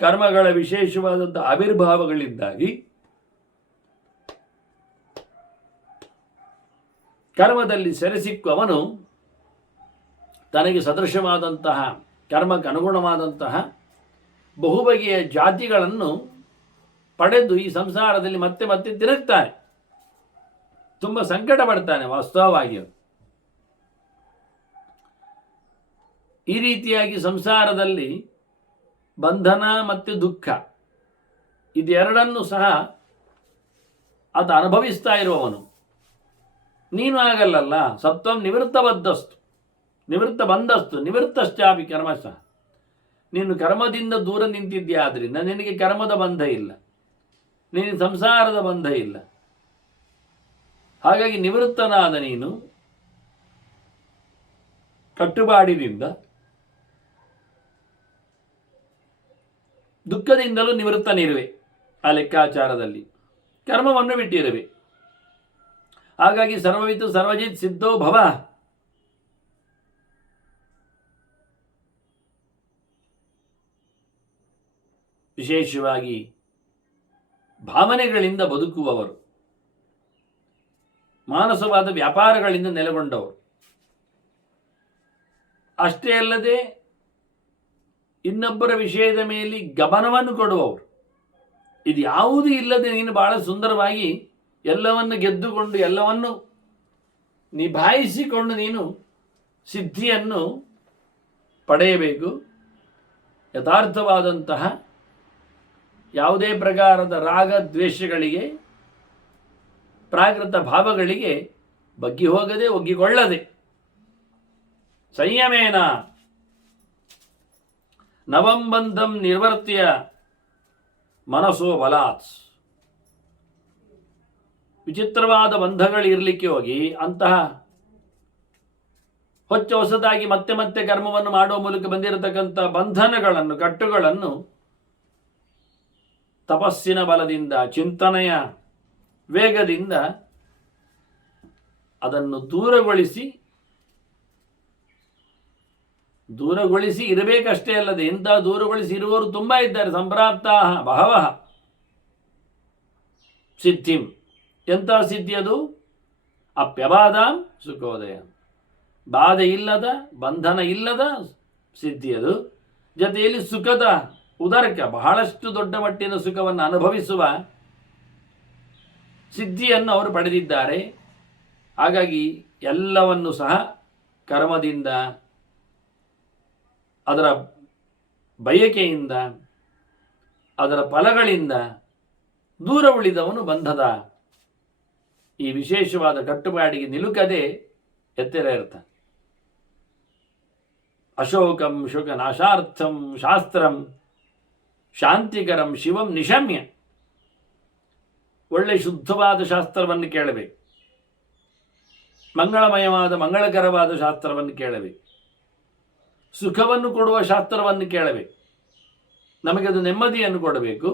ಕರ್ಮಗಳ ವಿಶೇಷವಾದಂಥ ಆವಿರ್ಭಾವಗಳಿಂದಾಗಿ ಕರ್ಮದಲ್ಲಿ ಸೆರೆಸಿಕ್ಕುವವನು ತನಗೆ ಸದೃಶವಾದಂತಹ ಕರ್ಮಕ್ಕನುಗುಣವಾದಂತಹ ಬಹುಬಗೆಯ ಜಾತಿಗಳನ್ನು ಪಡೆದು ಈ ಸಂಸಾರದಲ್ಲಿ ಮತ್ತೆ ಮತ್ತೆ ತಿರುಗ್ತಾನೆ. ತುಂಬ ಸಂಕಟ ಪಡ್ತಾನೆ ವಾಸ್ತವವಾಗಿ. ಈ ರೀತಿಯಾಗಿ ಸಂಸಾರದಲ್ಲಿ ಬಂಧನ ಮತ್ತು ದುಃಖ ಇದೆರಡನ್ನು ಸಹ ಆತ ಅನುಭವಿಸ್ತಾ ಇರುವವನು. ನೀನು ಆಗಲ್ಲಲ್ಲ. ಸತ್ವಂ ನಿವೃತ್ತ ಬಂಧಸ್ತು ನಿವೃತ್ತಶ್ಚಾಪಿ ಕರ್ಮಶಃ. ನೀನು ಕರ್ಮದಿಂದ ದೂರ ನಿಂತಿದ್ಯಾದ್ರಿಂದ ನಿನಗೆ ಕರ್ಮದ ಬಂಧ ಇಲ್ಲ, ನಿನಗೆ ಸಂಸಾರದ ಬಂಧ ಇಲ್ಲ. ಹಾಗಾಗಿ ನಿವೃತ್ತನಾದ ನೀನು ಕಟ್ಟುಪಾಡಿನಿಂದ ದುಃಖದಿಂದಲೂ ನಿವೃತ್ತನಿರುವೆ. ಆ ಲೆಕ್ಕಾಚಾರದಲ್ಲಿ ಕರ್ಮವನ್ನು ಬಿಟ್ಟಿರುವೆ. ಹಾಗಾಗಿ ಸರ್ವವಿತು ಸರ್ವಜಿತ್ ಸಿದ್ಧೋ ಭವ. ವಿಶೇಷವಾಗಿ ಭಾವನೆಗಳಿಂದ ಬದುಕುವವರು, ಮಾನಸವಾದ ವ್ಯಾಪಾರಗಳಿಂದ ನೆಲೆಗೊಂಡವರು. ಅಷ್ಟೇ ಅಲ್ಲದೆ ಇನ್ನೊಬ್ಬರ ವಿಷಯದ ಮೇಲೆ ಗಮನವನ್ನು ಕೊಡುವವರು. ಇದು ಯಾವುದೂ ಇಲ್ಲದೆ ನೀನು ಬಹಳ ಸುಂದರವಾಗಿ ಎಲ್ಲವನ್ನು ಗೆದ್ದುಕೊಂಡು ಎಲ್ಲವನ್ನು ನಿಭಾಯಿಸಿಕೊಂಡು ನೀನು ಸಿದ್ಧಿಯನ್ನು ಪಡೆಯಬೇಕು. ಯಥಾರ್ಥವಾದಂತಹ ಯಾವುದೇ ಪ್ರಕಾರದ ರಾಗ ದ್ವೇಷಗಳಿಗೆ, ಪ್ರಾಕೃತ ಭಾವಗಳಿಗೆ ಬಗ್ಗಿ ಹೋಗದೆ, ಒಗ್ಗಿಕೊಳ್ಳದೆ ಸಂಯಮೇನ ನವಂಬಂಧಂ ನಿರ್ವರ್ತ್ಯ ಮನಸ್ಸೋ ಬಲಾತ್. ವಿಚಿತ್ರವಾದ ಬಂಧಗಳು ಇರಲಿಕ್ಕೆ ಹೋಗಿ ಅಂತಹ ಹೊಸದಾಗಿ ಮತ್ತೆ ಮತ್ತೆ ಕರ್ಮವನ್ನು ಮಾಡುವ ಮೂಲಕ ಬಂದಿರತಕ್ಕಂಥ ಬಂಧನಗಳನ್ನು, ಕಟ್ಟುಗಳನ್ನು ತಪಸ್ಸಿನ ಬಲದಿಂದ, ಚಿಂತನೆಯ ವೇಗದಿಂದ ಅದನ್ನು ದೂರಗೊಳಿಸಿ ಇರಬೇಕಷ್ಟೇ ಅಲ್ಲದೆ ಇಂಥ ದೂರಗೊಳಿಸಿ ಇರುವವರು ತುಂಬ ಇದ್ದಾರೆ. ಸಂಪ್ರಾಪ್ತಾ ಬಹವಃ ಸಿದ್ಧಿಂ. ಎಂಥ ಸಿದ್ಧಿ ಅದು? ಅಪ್ಯಬಾಧಾಂ ಸುಖೋದಯ. ಬಾಧೆ ಇಲ್ಲದ, ಬಂಧನ ಇಲ್ಲದ ಸಿದ್ಧಿ ಅದು. ಜೊತೆಯಲ್ಲಿ ಸುಖದ ಉದರ್ಕ, ಬಹಳಷ್ಟು ದೊಡ್ಡ ಮಟ್ಟಿನ ಸುಖವನ್ನು ಅನುಭವಿಸುವ ಸಿದ್ಧಿಯನ್ನು ಅವರು ಪಡೆದಿದ್ದಾರೆ. ಹಾಗಾಗಿ ಎಲ್ಲವನ್ನು ಸಹ ಕರ್ಮದಿಂದ, ಅದರ ಬಯಕೆಯಿಂದ, ಅದರ ಫಲಗಳಿಂದ ದೂರ ಉಳಿದವನು ಬಂಧದ ಈ ವಿಶೇಷವಾದ ಕಟ್ಟುಪಾಡಿಗೆ ನಿಲುಕದೆ ಎತ್ತರ ಇರ್ತಾನೆ. ಅಶೋಕಂ ಶೋಕ ನಾಶಾರ್ಥಂ ಶಾಸ್ತ್ರಂ ಶಾಂತಿಕರಂ ಶಿವಂ ನಿಶಮ್ಯ. ಒಳ್ಳೆ ಶುದ್ಧವಾದ ಶಾಸ್ತ್ರವನ್ನು ಕೇಳಬೇಕು, ಮಂಗಳಮಯವಾದ ಮಂಗಳಕರವಾದ ಶಾಸ್ತ್ರವನ್ನು ಕೇಳಬೇಕು, ಸುಖವನ್ನು ಕೊಡುವ ಶಾಸ್ತ್ರವನ್ನು ಕೇಳಬೇಕು. ನಮಗದು ನೆಮ್ಮದಿಯನ್ನು ಕೊಡಬೇಕು.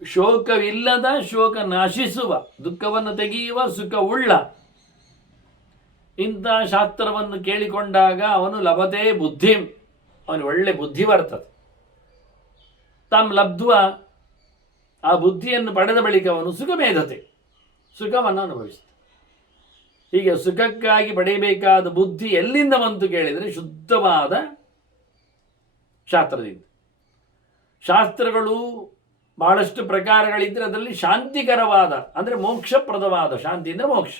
ಶೋಕವಿಲ್ಲದ, ಶೋಕ ನಾಶಿಸುವ, ದುಃಖವನ್ನು ತೆಗೆಯುವ, ಸುಖ ಉಳ್ಳ ಇಂಥ ಶಾಸ್ತ್ರವನ್ನು ಕೇಳಿಕೊಂಡಾಗ ಅವನು ಲಭತೆ ಬುದ್ಧಿಂ, ಅವನು ಒಳ್ಳೆ ಬುದ್ಧಿ ಬರ್ತದೆ. ತಾಂ ಲಬ್ಧ್ವ, ಆ ಬುದ್ಧಿಯನ್ನು ಪಡೆದ ಬಳಿಕ ಅವನು ಸುಖಮೇಧತೆ, ಸುಖವನ್ನು ಅನುಭವಿಸ್ತಾನೆ. ಹೀಗೆ ಸುಖಕ್ಕಾಗಿ ಪಡೆಯಬೇಕಾದ ಬುದ್ಧಿ ಎಲ್ಲಿಂದ ಬಂತು ಕೇಳಿದರೆ ಶುದ್ಧವಾದ ಶಾಸ್ತ್ರದಿಂದ. ಶಾಸ್ತ್ರಗಳು ಬಹಳಷ್ಟು ಪ್ರಕಾರಗಳಿದ್ದರೆ ಅದರಲ್ಲಿ ಶಾಂತಿಕರವಾದ ಅಂದರೆ ಮೋಕ್ಷಪ್ರದವಾದ, ಶಾಂತಿ ಅಂದರೆ ಮೋಕ್ಷ,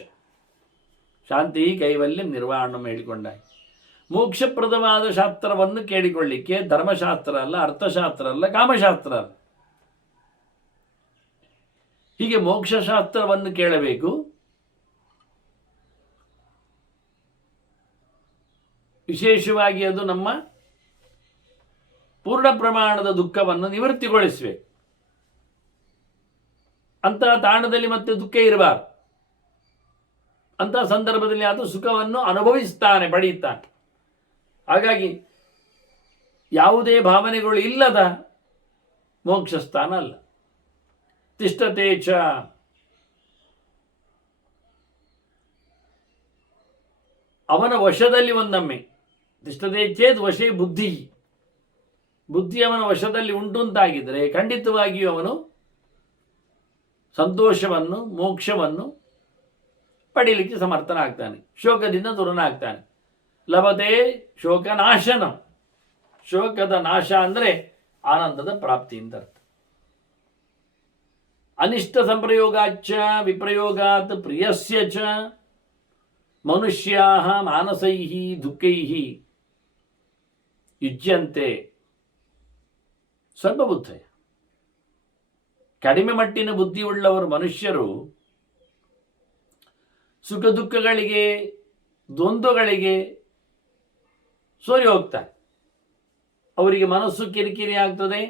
ಶಾಂತಿ ಕೈವಲ್ಯಂ ನಿರ್ವಾಣಂ ಹೇಳಿಕೊಂಡಾಗ ಮೋಕ್ಷಪ್ರದವಾದ ಶಾಸ್ತ್ರವನ್ನು ಕೇಳಿಕೊಳ್ಳಿಕ್ಕೆ ಧರ್ಮಶಾಸ್ತ್ರ ಅಲ್ಲ, ಅರ್ಥಶಾಸ್ತ್ರ ಅಲ್ಲ, ಕಾಮಶಾಸ್ತ್ರ ಅಲ್ಲ. ಹೀಗೆ ಮೋಕ್ಷಶಾಸ್ತ್ರವನ್ನು ಕೇಳಬೇಕು. ವಿಶೇಷವಾಗಿ ಅದು ನಮ್ಮ ಪೂರ್ಣ ಪ್ರಮಾಣದ ದುಃಖವನ್ನು ನಿವೃತ್ತಿಗೊಳಿಸಬೇಕು. ಅಂತಹ ತಾಣದಲ್ಲಿ ಮತ್ತೆ ದುಃಖ ಇರಬಾರದು. ಅಂತಹ ಸಂದರ್ಭದಲ್ಲಿ ಅದು ಸುಖವನ್ನು ಅನುಭವಿಸ್ತಾನೆ, ಪಡೆಯುತ್ತಾನೆ. ಹಾಗಾಗಿ ಯಾವುದೇ ಭಾವನೆಗಳು ಇಲ್ಲದ ಮೋಕ್ಷ ಸ್ಥಾನ ಅಲ್ಲ. ತಿಷ್ಠತೆ ಚ, ಅವನ ವಶದಲ್ಲಿ ಒಂದೊಮ್ಮೆ ತಿಷ್ಠತೆ ಚೇತ್ ವಶೇ ಬುದ್ಧಿ, ಬುದ್ಧಿ ಅವನ ವಶದಲ್ಲಿ ಉಂಟುಂತಾಗಿದ್ದರೆ ಖಂಡಿತವಾಗಿಯೂ ಅವನು ಸಂತೋಷವನ್ನು, ಮೋಕ್ಷವನ್ನು ಪಡೀಲಿಕ್ಕೆ ಸಮರ್ಥನಾಗ್ತಾನೆ, ಶೋಕದಿಂದ ದೂರನಾಗ್ತಾನೆ. ಲಭತೆ ಶೋಕನಾಶನ, ಶೋಕದ ನಾಶ ಅಂದರೆ ಆನಂದದ ಪ್ರಾಪ್ತಿ ಅಂತ ಅರ್ಥ. ಅನಿಷ್ಟ ಸಂಪ್ರಯೋಗಾಚ್ಚ ವಿಪ್ರಯೋಗಾತ್ ಪ್ರಿಯಸ್ಯ ಚ ಮನುಷ್ಯಾಃ ಮಾನಸೈಃ ದುಃಖೈಃ ಯುಜ್ಯಂತೆ ಸರ್ವಬುದ್ಧಯ. ಕಡಿಮೆ ಮಟ್ಟಿನ ಬುದ್ಧಿಯುಳ್ಳವರು ಮನುಷ್ಯರು ಸುಖ ದುಃಖಗಳಿಗೆ, ದ್ವಂದ್ವಗಳಿಗೆ ಸೋರಿ ಹೋಗ್ತಾರೆ. ಅವರಿಗೆ ಮನಸ್ಸು ಕಿರಿಕಿರಿ ಆಗ್ತದೆ.